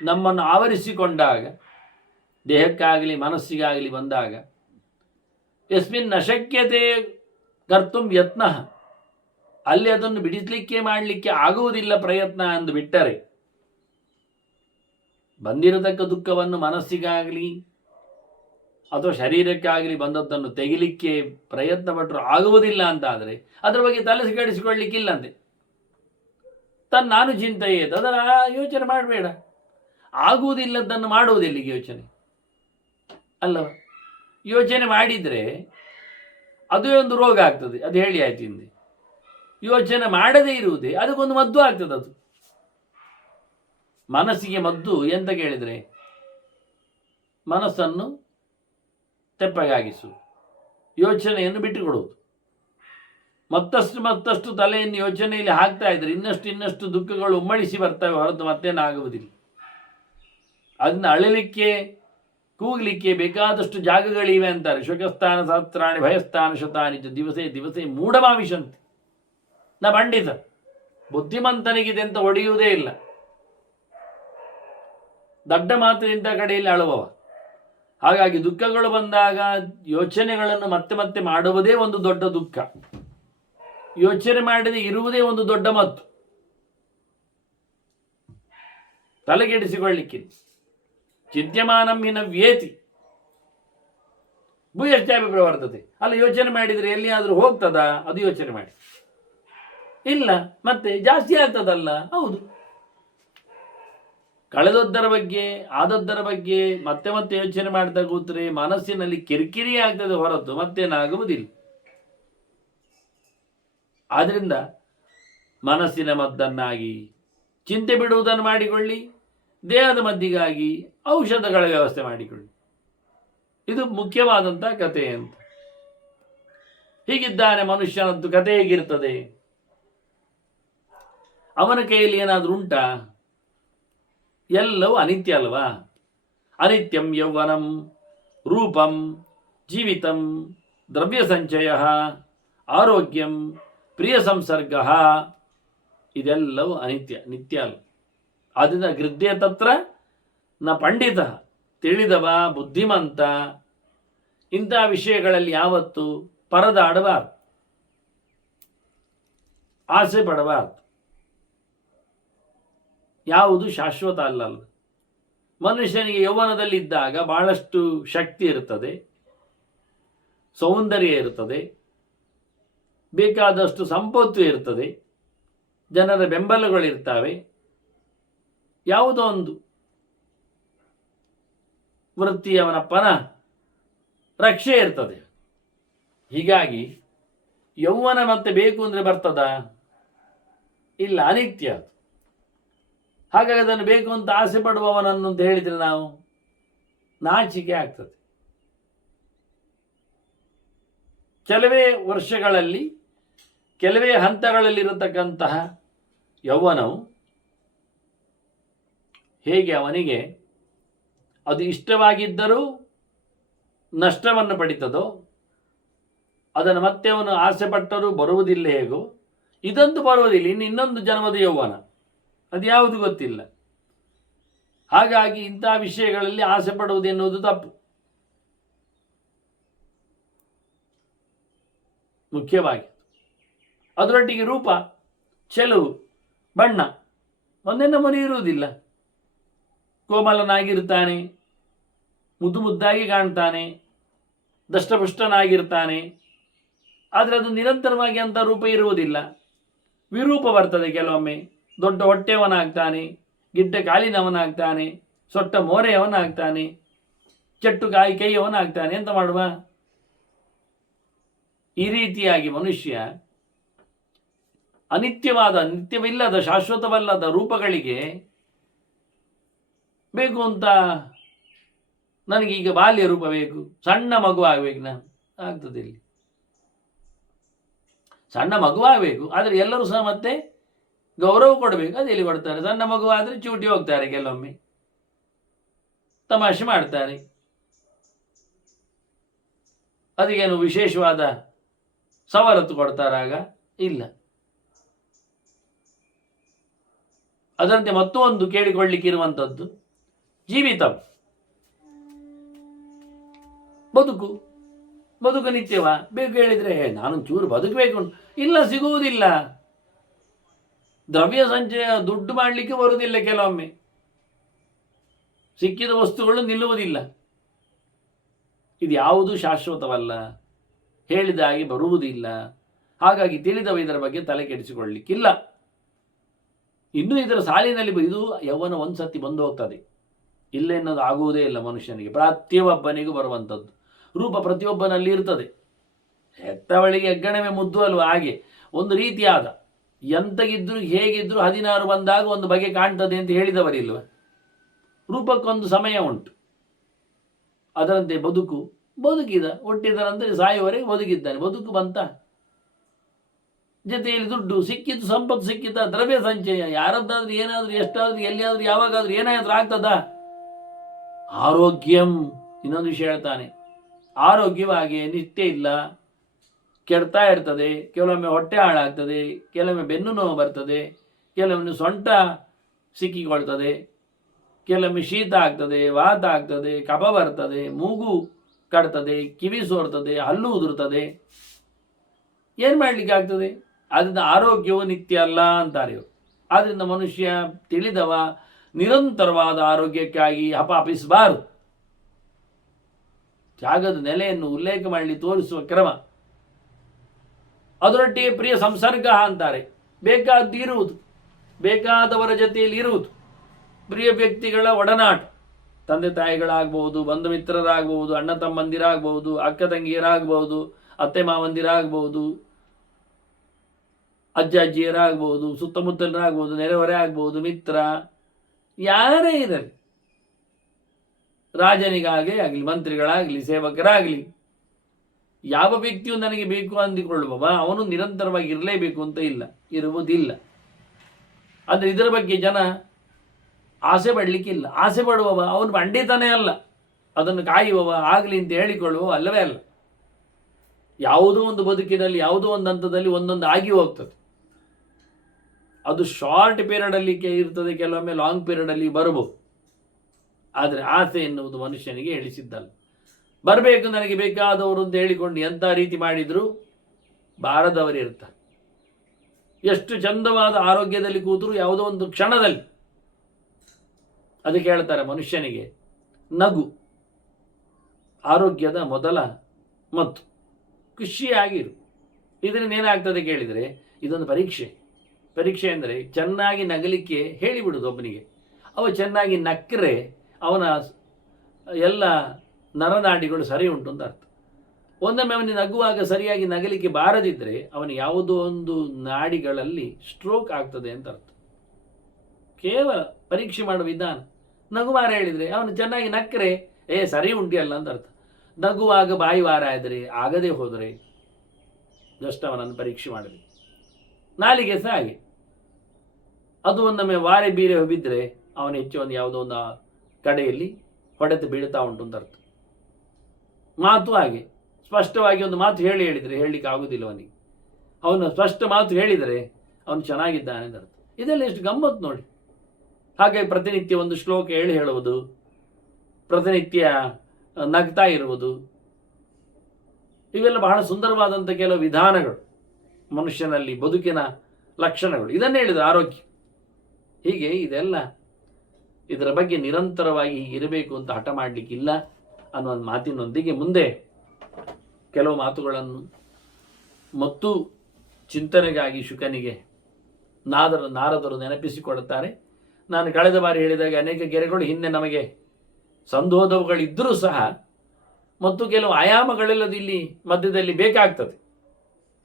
ನಮ್ಮನ್ನು ಆವರಿಸಿಕೊಂಡಾಗ, ದೇಹಕ್ಕಾಗಲಿ ಮನಸ್ಸಿಗಾಗಲಿ ಬಂದಾಗ, ಯಸ್ಮಿನ್ ಅಶಕ್ಯತೆ ಕರ್ತುಂ ಯತ್ನ, ಅಲ್ಲಿ ಅದನ್ನು ಬಿಡಿಸಲಿಕ್ಕೆ ಮಾಡಲಿಕ್ಕೆ ಆಗುವುದಿಲ್ಲ ಪ್ರಯತ್ನ ಎಂದು ಬಿಟ್ಟರೆ, ಬಂದಿರತಕ್ಕ ದುಃಖವನ್ನು ಮನಸ್ಸಿಗಾಗಲಿ ಅಥವಾ ಶರೀರಕ್ಕಾಗಲಿ ಬಂದದ್ದನ್ನು ತೆಗಿಲಿಕ್ಕೆ ಪ್ರಯತ್ನ ಪಟ್ಟರು ಆಗುವುದಿಲ್ಲ ಅಂತ ಆದರೆ ಅದರ ಬಗ್ಗೆ ತಲೆ ಕೆಡಿಸಿಕೊಳ್ಳಿಕ್ಕಿಲ್ಲಂತೆ. ನಾನು ಚಿಂತೆಯೇ ಅದರ ಯೋಚನೆ ಮಾಡಬೇಡ. ಆಗುವುದಿಲ್ಲದನ್ನು ಮಾಡುವುದಿಲ್ಲಿಗೆ ಯೋಚನೆ ಅಲ್ಲವ. ಯೋಚನೆ ಮಾಡಿದರೆ ಅದೇ ಒಂದು ರೋಗ ಆಗ್ತದೆ. ಅದು ಹೇಳಿ ಆಯ್ತು ಹಿಂದೆ. ಯೋಚನೆ ಮಾಡದೇ ಇರುವುದೇ ಅದಕ್ಕೊಂದು ಮದ್ದು ಆಗ್ತದೆ. ಅದು ಮನಸ್ಸಿಗೆ ಮದ್ದು ಎಂತ ಕೇಳಿದರೆ, ಮನಸ್ಸನ್ನು ತೆಪ್ಪಗಾಗಿಸು, ಯೋಚನೆಯನ್ನು ಬಿಟ್ಟುಕೊಡುವುದು. ಮತ್ತಷ್ಟು ತಲೆಯನ್ನು ಯೋಚನೆಯಲ್ಲಿ ಹಾಕ್ತಾ ಇದ್ರೆ ಇನ್ನಷ್ಟು ದುಃಖಗಳು ಉಮ್ಮಳಿಸಿ ಬರ್ತವೆ ಹೊರತು ಮತ್ತೇನಾಗುವುದಿಲ್ಲ. ಅದನ್ನ ಅಳಲಿಕ್ಕೆ, ಕೂಗಲಿಕ್ಕೆ ಬೇಕಾದಷ್ಟು ಜಾಗಗಳಿವೆ ಅಂತಾರೆ. ಶೋಕಸ್ಥಾನ ಸಹಸ್ರಾಣಿ ಭಯಸ್ಥಾನ ಶತಾನಿ ದಿವಸೇ ದಿವಸೇ ಮೂಢಮಾವಿಷಂತೆ. ನಾ ಪಂಡಿತ ಬುದ್ಧಿಮಂತನಿಗಿದೆ ಅಂತ ಹೊಡೆಯುವುದೇ ಇಲ್ಲ. ದಡ್ಡ ಮಾತಿನಿಂದ ಕಡೆಯಲ್ಲಿ ಅಳುವವ. ಹಾಗಾಗಿ ದುಃಖಗಳು ಬಂದಾಗ ಯೋಚನೆಗಳನ್ನು ಮತ್ತೆ ಮತ್ತೆ ಮಾಡುವುದೇ ಒಂದು ದೊಡ್ಡ ದುಃಖ. ಯೋಚನೆ ಮಾಡದೆ ಇರುವುದೇ ಒಂದು ದೊಡ್ಡ ಮದ್ದು. ತಲೆಗೆಡಿಸಿಕೊಳ್ಳಿಕ್ಕೆ ಚಿದ್ಯಮಾನಂ ಹಿನ ವ್ಯೇತಿ ಭೂಯಶ್ಚಾಪಿ ಪ್ರವರ್ತತೆ. ಅಲ್ಲ, ಯೋಚನೆ ಮಾಡಿದರೆ ಎಲ್ಲಿಯಾದರೂ ಹೋಗ್ತದಾ? ಅದು ಯೋಚನೆ ಮಾಡಿ ಇಲ್ಲ, ಮತ್ತೆ ಜಾಸ್ತಿ ಆಗ್ತದಲ್ಲ. ಹೌದು, ಕಳೆದದ್ದರ ಬಗ್ಗೆ, ಆದದ್ದರ ಬಗ್ಗೆ ಮತ್ತೆ ಮತ್ತೆ ಯೋಚನೆ ಮಾಡ್ತಾ ಕೂತ್ರೆ ಮನಸ್ಸಿನಲ್ಲಿ ಕಿರಿಕಿರಿ ಆಗ್ತದೆ ಹೊರತು ಮತ್ತೇನಾಗುವುದಿಲ್ಲ. ಆದ್ರಿಂದ ಮನಸ್ಸಿನ ಮದ್ದನ್ನಾಗಿ ಚಿಂತೆ ಬಿಡುವುದನ್ನು ಮಾಡಿಕೊಳ್ಳಿ, ದೇಹದ ಮದ್ದಿಗಾಗಿ ಔಷಧಗಳ ವ್ಯವಸ್ಥೆ ಮಾಡಿಕೊಳ್ಳಿ. ಇದು ಮುಖ್ಯವಾದಂತಹ ಕಥೆ ಅಂತ. ಹೀಗಿದ್ದಾನೆ ಮನುಷ್ಯನದ್ದು ಕಥೆ ಹೇಗಿರ್ತದೆ? ಅವನ ಕೈಯಲ್ಲಿ ಏನಾದರೂ ಉಂಟಾ? ಎಲ್ಲವೂ ಅನಿತ್ಯ ಅಲ್ವಾ? ಅನಿತ್ಯಂ ಯೌವನಂ ರೂಪಂ ಜೀವಿತಂ ದ್ರವ್ಯ ಸಂಚಯ ಆರೋಗ್ಯಂ ಪ್ರಿಯ ಸಂಸರ್ಗ ಇದೆಲ್ಲವೂ ಅನಿತ್ಯ, ನಿತ್ಯ ಅಲ್ಲ. ಆದ್ದರಿಂದ ಗೃದ್ಧೆ ತತ್ರ ನ ಪಂಡಿತ, ತಿಳಿದವ ಬುದ್ಧಿಮಂತ ಇಂಥ ವಿಷಯಗಳಲ್ಲಿ ಯಾವತ್ತು ಪರದಾಡಬಾರ್ದು, ಆಸೆ ಪಡಬಾರ್ದು. ಯಾವುದು ಶಾಶ್ವತ ಅಲ್ಲಲ್ಲ. ಮನುಷ್ಯನಿಗೆ ಯೌವನದಲ್ಲಿದ್ದಾಗ ಬಹಳಷ್ಟು ಶಕ್ತಿ ಇರ್ತದೆ, ಸೌಂದರ್ಯ ಇರ್ತದೆ, ಬೇಕಾದಷ್ಟು ಸಂಪತ್ತು ಇರ್ತದೆ, ಜನರ ಬೆಂಬಲಗಳಿರ್ತವೆ, ಯಾವುದೋ ಒಂದು ವೃತ್ತಿಯವನಪ್ಪನ ರಕ್ಷೆ ಇರ್ತದೆ. ಹೀಗಾಗಿ ಯೌವನ ಮತ್ತೆ ಬೇಕು ಅಂದರೆ ಬರ್ತದ? ಇಲ್ಲ, ಅನಿತ್ಯ. ಹಾಗಾಗಿ ಅದನ್ನು ಬೇಕು ಅಂತ ಆಸೆ ಪಡುವವನನ್ನು ಅಂತ ಹೇಳಿದರೆ ನಾವು ನಾಚಿಕೆ ಆಗ್ತದೆ. ಕೆಲವೇ ವರ್ಷಗಳಲ್ಲಿ, ಕೆಲವೇ ಹಂತಗಳಲ್ಲಿರತಕ್ಕಂತಹ ಯೌವನವು ಹೇಗೆ ಅವನಿಗೆ ಅದು ಇಷ್ಟವಾಗಿದ್ದರೂ ನಷ್ಟವನ್ನು ಪಡಿತದೋ, ಅದನ್ನು ಮತ್ತೆ ಅವನು ಆಸೆ ಪಟ್ಟರೂ ಬರುವುದಿಲ್ಲ ಹೇಗೋ, ಇದಂತೂ ಬರುವುದಿಲ್ಲ. ಇನ್ನೊಂದು ಜನ್ಮದ ಯೌವನ ಅದು ಯಾವುದು ಗೊತ್ತಿಲ್ಲ. ಹಾಗಾಗಿ ಇಂಥ ವಿಷಯಗಳಲ್ಲಿ ಆಸೆ ಪಡುವುದೆನ್ನುವುದು ತಪ್ಪು. ಮುಖ್ಯವಾಗಿ ಅದರೊಟ್ಟಿಗೆ ರೂಪ, ಚೆಲುವು, ಬಣ್ಣ ಒಂದೇ ನಮೂನೆ ಇರುವುದಿಲ್ಲ. ಕೋಮಲನಾಗಿರ್ತಾನೆ, ಮುದ್ದು ಮುದ್ದಾಗಿ ಕಾಣ್ತಾನೆ, ದಷ್ಟಪುಷ್ಟನಾಗಿರ್ತಾನೆ. ಆದರೆ ಅದು ನಿರಂತರವಾಗಿ ಅಂಥ ರೂಪ ಇರುವುದಿಲ್ಲ. ವಿರೂಪ ಬರ್ತದೆ. ಕೆಲವೊಮ್ಮೆ ದೊಡ್ಡ ಹೊಟ್ಟೆಯವನಾಗ್ತಾನೆ, ಗಿಡ್ಡ ಕಾಲಿನವನಾಗ್ತಾನೆ, ಸೊಟ್ಟ ಮೋರೆಯವನಾಗ್ತಾನೆ, ಚೆಟ್ಟು ಕೈಯವನಾಗ್ತಾನೆ. ಎಂತ ಮಾಡುವ? ಈ ರೀತಿಯಾಗಿ ಮನುಷ್ಯ ಅನಿತ್ಯವಾದ, ನಿತ್ಯವಿಲ್ಲದ, ಶಾಶ್ವತವಲ್ಲದ ರೂಪಗಳಿಗೆ ಬೇಕು ಅಂತ, ನನಗೀಗ ಬಾಲ್ಯ ರೂಪ ಬೇಕು, ಸಣ್ಣ ಮಗು ಆಗಬೇಕು, ನಾನು ಆಗ್ತದೆ ಇಲ್ಲಿ. ಸಣ್ಣ ಮಗು ಆಗಬೇಕು, ಆದರೆ ಎಲ್ಲರೂ ಸಹ ಮತ್ತೆ ಗೌರವ ಕೊಡಬೇಕು. ಅದು ಎಲ್ಲಿ ಕೊಡ್ತಾರೆ? ಸಣ್ಣ ಮಗು ಆದರೆ ಚೂಟಿ ಹೋಗ್ತಾರೆ, ಕೆಲವೊಮ್ಮೆ ತಮಾಷೆ ಮಾಡ್ತಾರೆ. ಅದಕ್ಕೇನು ವಿಶೇಷವಾದ ಸವಲತ್ತು ಕೊಡ್ತಾರಾಗ? ಇಲ್ಲ. ಅದರಂತೆ ಮತ್ತೊಂದು ಕೇಳಿಕೊಳ್ಳಿಕ್ಕಿರುವಂಥದ್ದು ಜೀವಿತ, ಬದುಕು. ಬದುಕು ನಿತ್ಯವ ಬೇಕು ಹೇಳಿದರೆ ನಾನೊಂದು ಚೂರು ಬದುಕಬೇಕು, ಇಲ್ಲ, ಸಿಗುವುದಿಲ್ಲ. ದ್ರವ್ಯ ಸಂಚಯ, ದುಡ್ಡು ಮಾಡಲಿಕ್ಕೆ ಬರುವುದಿಲ್ಲ. ಕೆಲವೊಮ್ಮೆ ಸಿಕ್ಕಿದ ವಸ್ತುಗಳು ನಿಲ್ಲುವುದಿಲ್ಲ. ಇದು ಯಾವುದು ಶಾಶ್ವತವಲ್ಲ, ಹೇಳಿದ ಹಾಗೆ ಬರುವುದಿಲ್ಲ. ಹಾಗಾಗಿ ತಿಳಿದವ ಇದರ ಬಗ್ಗೆ ತಲೆ ಕೆಡಿಸಿಕೊಳ್ಳಲಿಕ್ಕಿಲ್ಲ. ಇನ್ನೂ ಇದರ ಸಾಲಿನಲ್ಲಿ ಇದು ಯೌವನ ಒಂದು ಸತಿ ಬಂದು ಹೋಗ್ತದೆ, ಇಲ್ಲ ಎನ್ನೋದು ಆಗುವುದೇ ಇಲ್ಲ ಮನುಷ್ಯನಿಗೆ. ಪ್ರತಿಯೊಬ್ಬನಿಗೂ ಬರುವಂಥದ್ದು ರೂಪ ಪ್ರತಿಯೊಬ್ಬನಲ್ಲಿ ಇರ್ತದೆ. ಹೆತ್ತವಳಿಗೆ ಹೆಗ್ಗಣವೇ ಮುದ್ದು ಅಲ್ವ, ಹಾಗೆ ಒಂದು ರೀತಿಯಾದ ಎಂತಗಿದ್ರು ಹೇಗಿದ್ರು 16 ಬಂದಾಗ ಒಂದು ಬಗೆ ಕಾಣ್ತದೆ ಅಂತ ಹೇಳಿದವರಿಲ್ವ? ರೂಪಕ್ಕೊಂದು ಸಮಯ ಉಂಟು. ಅದರಂತೆ ಬದುಕು, ಬದುಕಿದ ಹುಟ್ಟಿದರಂದರೆ ಸಾಯುವವರೆಗೆ ಬದುಕಿದ್ದಾನೆ. ಬದುಕು ಬಂತ, ಜೊತೆಯಲ್ಲಿ ದುಡ್ಡು ಸಿಕ್ಕಿದ್ದು, ಸಂಪತ್ತು ಸಿಕ್ಕಿದ, ದ್ರವ್ಯ ಸಂಚಯ, ಯಾರದ್ದಾದ್ರೂ ಏನಾದರೂ ಎಷ್ಟಾದ್ರೂ ಎಲ್ಲಿಯಾದ್ರೂ ಯಾವಾಗಾದ್ರೂ ಏನಾದ್ರೂ ಆಗ್ತದ? ಆರೋಗ್ಯಂ, ಇನ್ನೊಂದು ವಿಷಯ ಹೇಳ್ತಾನೆ. ಆರೋಗ್ಯವಾಗಿ ನಿತ್ಯ ಇಲ್ಲ, ಕೆಡ್ತಾ ಇರ್ತದೆ. ಕೆಲವೊಮ್ಮೆ ಹೊಟ್ಟೆ ಹಾಳಾಗ್ತದೆ, ಕೆಲವೊಮ್ಮೆ ಬೆನ್ನು ನೋವು ಬರ್ತದೆ, ಕೆಲವೊಮ್ಮೆ ಸೊಂಟ ಸಿಕ್ಕಿಕೊಳ್ತದೆ, ಕೆಲವೊಮ್ಮೆ ಶೀತ ಆಗ್ತದೆ, ವಾತ ಆಗ್ತದೆ, ಕಫ ಬರ್ತದೆ, ಮೂಗು ಕಟ್ತದೆ, ಕಿವಿ ಸೋರ್ತದೆ, ಹಲ್ಲು ಉದುರ್ತದೆ. ಏನು ಮಾಡಲಿಕ್ಕೆ ಆಗ್ತದೆ? ಅದರಿಂದ ಆರೋಗ್ಯವು ನಿತ್ಯ ಅಲ್ಲ ಅಂತಾರೆ ಇವರು. ಆದ್ದರಿಂದ ಮನುಷ್ಯ ತಿಳಿದವ ನಿರಂತರವಾದ ಆರೋಗ್ಯಕ್ಕಾಗಿ ಹಪಾಪಿಸಬಾರದು. ತ್ಯಾಗದ ನೆಲೆಯನ್ನು ಉಲ್ಲೇಖ ಮಾಡಲಿ ತೋರಿಸುವ ಕ್ರಮ. ಅದರೊಟ್ಟಿಗೆ ಪ್ರಿಯ ಸಂಸರ್ಗ ಅಂತಾರೆ. ಬೇಕಾದ್ದು ಇರುವುದು, ಬೇಕಾದವರ ಜೊತೆಯಲ್ಲಿ ಇರುವುದು, ಪ್ರಿಯ ವ್ಯಕ್ತಿಗಳ ಒಡನಾಟ, ತಂದೆ ತಾಯಿಗಳಾಗ್ಬೋದು, ಬಂಧು ಮಿತ್ರರಾಗ್ಬೋದು, ಅಣ್ಣ ತಮ್ಮಂದಿರಾಗ್ಬೋದು, ಅಕ್ಕ ತಂಗಿಯರಾಗ್ಬೋದು, ಅತ್ತೆ ಮಾವಂದಿರಾಗ್ಬೋದು, ಅಜ್ಜ ಅಜ್ಜಿಯರಾಗ್ಬೋದು, ಸುತ್ತಮುತ್ತಲರಾಗ್ಬೋದು, ನೆರೆಹೊರೆ ಆಗ್ಬೋದು, ಮಿತ್ರ ಯಾರೇ ಇರಲಿ, ರಾಜನಿಗಾಗಲಿ ಆಗಲಿ, ಮಂತ್ರಿಗಳಾಗಲಿ, ಸೇವಕರಾಗಲಿ, ಯಾವ ವ್ಯಕ್ತಿಯು ನನಗೆ ಬೇಕು ಅಂದಿಕೊಳ್ಳುವವ ಅವನು ನಿರಂತರವಾಗಿ ಇರಲೇಬೇಕು ಅಂತ ಇಲ್ಲ, ಇರುವುದಿಲ್ಲ. ಅಂದರೆ ಇದರ ಬಗ್ಗೆ ಜನ ಆಸೆ ಪಡಲಿಕ್ಕಿಲ್ಲ. ಆಸೆ ಪಡುವವ ಅವನು ಪಂಡಿತನೇ ಅಲ್ಲ, ಅದನ್ನು ಕಾಯುವವ ಆಗಲಿ ಅಂತ ಹೇಳಿಕೊಳ್ಳುವ ಅಲ್ಲವೇ ಅಲ್ಲ. ಯಾವುದೋ ಒಂದು ಬದುಕಿನಲ್ಲಿ ಯಾವುದೋ ಒಂದು ಹಂತದಲ್ಲಿ ಒಂದೊಂದು ಆಗಿ ಹೋಗ್ತದೆ. ಅದು ಶಾರ್ಟ್ ಪೀರಿಯಡಲ್ಲಿ ಇರ್ತದೆ, ಕೆಲವೊಮ್ಮೆ ಲಾಂಗ್ ಪೀರಿಯಡಲ್ಲಿ ಬರಬಹುದು. ಆದರೆ ಆಸೆ ಎನ್ನುವುದು ಮನುಷ್ಯನಿಗೆ ಎಳಿಸಿದ್ದಲ್ಲ. ಬರಬೇಕು ನನಗೆ ಬೇಕಾದವರು ಅಂತ ಹೇಳಿಕೊಂಡು ಎಂಥ ರೀತಿ ಮಾಡಿದರೂ ಬಾರದವರು ಇರ್ತಾರೆ. ಎಷ್ಟು ಚಂದವಾದ ಆರೋಗ್ಯದಲ್ಲಿ ಕೂತರೂ ಯಾವುದೋ ಒಂದು ಕ್ಷಣದಲ್ಲಿ, ಅದಕ್ಕೆ ಹೇಳ್ತಾರೆ ಮನುಷ್ಯನಿಗೆ ನಗು ಆರೋಗ್ಯದ ಮೊದಲ ಮತ್ತು. ಖುಷಿಯಾಗಿರು. ಇದರಿಂದ ಏನಾಗ್ತದೆ ಕೇಳಿದರೆ ಇದೊಂದು ಪರೀಕ್ಷೆ. ಪರೀಕ್ಷೆ ಅಂದರೆ ಚೆನ್ನಾಗಿ ನಗಲಿಕ್ಕೆ ಹೇಳಿಬಿಡುದು ಒಬ್ಬನಿಗೆ. ಅವ ಚೆನ್ನಾಗಿ ನಕ್ಕರೆ ಅವನ ಎಲ್ಲ ನರನಾಡಿಗಳು ಸರಿ ಉಂಟು ಅಂತ ಅರ್ಥ. ಒಂದೊಮ್ಮೆ ಅವನಿಗೆ ನಗುವಾಗ ಸರಿಯಾಗಿ ನಗಲಿಕ್ಕೆ ಬಾರದಿದ್ದರೆ ಅವನಿಗೆ ಯಾವುದೋ ಒಂದು ನಾಡಿಗಳಲ್ಲಿ ಸ್ಟ್ರೋಕ್ ಆಗ್ತದೆ ಅಂತ ಅರ್ಥ. ಕೇವಲ ಪರೀಕ್ಷೆ ಮಾಡುವ ವಿಧಾನ. ನಗುವಾರ ಹೇಳಿದರೆ ಅವನು ಚೆನ್ನಾಗಿ ನಕ್ಕರೆ ಸರಿ ಉಂಟಿಯಲ್ಲ ಅಂತ ಅರ್ಥ. ನಗುವಾಗ ಬಾಯಿ ವಾರ ಆದರೆ, ಆಗದೆ ಹೋದರೆ ಜಸ್ಟ್ ಅವನನ್ನು ಪರೀಕ್ಷೆ ಮಾಡಬೇಕು. ನಾಲಿಗೆ ಸಹ ಹಾಗೆ. ಅದು ಒಂದೊಮ್ಮೆ ವಾರೆ ಬೀರೆ ಬಿದ್ದರೆ ಅವನು ಹೆಚ್ಚು ಒಂದು ಯಾವುದೋ ಒಂದು ಕಡೆಯಲ್ಲಿ ಹೊಡೆತು ಬೀಳ್ತಾ ಉಂಟು ಅಂತ ಅರ್ಥ. ಮಾತು ಹಾಗೆ. ಸ್ಪಷ್ಟವಾಗಿ ಒಂದು ಮಾತು ಹೇಳಿದರೆ ಹೇಳಲಿಕ್ಕೆ ಆಗುವುದಿಲ್ಲ ಅವನಿಗೆ. ಅವನು ಸ್ಪಷ್ಟ ಮಾತು ಹೇಳಿದರೆ ಅವನು ಚೆನ್ನಾಗಿದ್ದಾನೆ ಅಂತ ಅರ್ಥ. ಇದೆಲ್ಲ ಎಷ್ಟು ಗಮ್ಮತ್ತು ನೋಡಿ. ಹಾಗಾಗಿ ಪ್ರತಿನಿತ್ಯ ಒಂದು ಶ್ಲೋಕ ಹೇಳುವುದು, ಪ್ರತಿನಿತ್ಯ ನಗ್ತಾ ಇರುವುದು, ಇವೆಲ್ಲ ಬಹಳ ಸುಂದರವಾದಂಥ ಕೆಲವು ವಿಧಾನಗಳು, ಮನುಷ್ಯನಲ್ಲಿ ಬದುಕಿನ ಲಕ್ಷಣಗಳು. ಇದನ್ನೇ ಹೇಳಿದ ಆರೋಗ್ಯ. ಹೀಗೆ ಇದೆಲ್ಲ ಇದರ ಬಗ್ಗೆ ನಿರಂತರವಾಗಿ ಇರಬೇಕು ಅಂತ ಹಠ ಮಾಡಲಿಕ್ಕಿಲ್ಲ ಅನ್ನೋ ಮಾತಿನೊಂದಿಗೆ ಮುಂದೆ ಕೆಲವು ಮಾತುಗಳನ್ನು ಮತ್ತು ಚಿಂತನೆಗಾಗಿ ಶುಕನಿಗೆ ನಾರದರು ನೆನಪಿಸಿಕೊಡುತ್ತಾರೆ. ನಾನು ಕಳೆದ ಬಾರಿ ಹೇಳಿದಾಗ ಅನೇಕ ಗೆರೆಗಳು ಹಿಂದೆ ನಮಗೆ ಸಂದೋಧಗಳಿದ್ದರೂ ಸಹ ಮತ್ತು ಕೆಲವು ಆಯಾಮಗಳೆಲ್ಲದು ಇಲ್ಲಿ ಮಧ್ಯದಲ್ಲಿ ಬೇಕಾಗ್ತದೆ.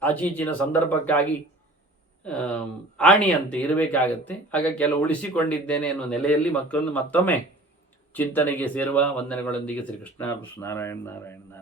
ಆಚೀಚಿನ ಸಂದರ್ಭಕ್ಕಾಗಿ ಆಣಿಯಂತೆ ಇರಬೇಕಾಗತ್ತೆ. ಆಗ ಕೆಲವು ಉಳಿಸಿಕೊಂಡಿದ್ದೇನೆ ಎನ್ನುವ ನೆಲೆಯಲ್ಲಿ ಮತ್ತೊಮ್ಮೆ ಚಿಂತನೆಗೆ ಸೇರುವ ವಂದನೆಗಳೊಂದಿಗೆ ಶ್ರೀಕೃಷ್ಣ ನಾರಾಯಣ ನಾರಾಯಣ ನಾರಾಯಣ.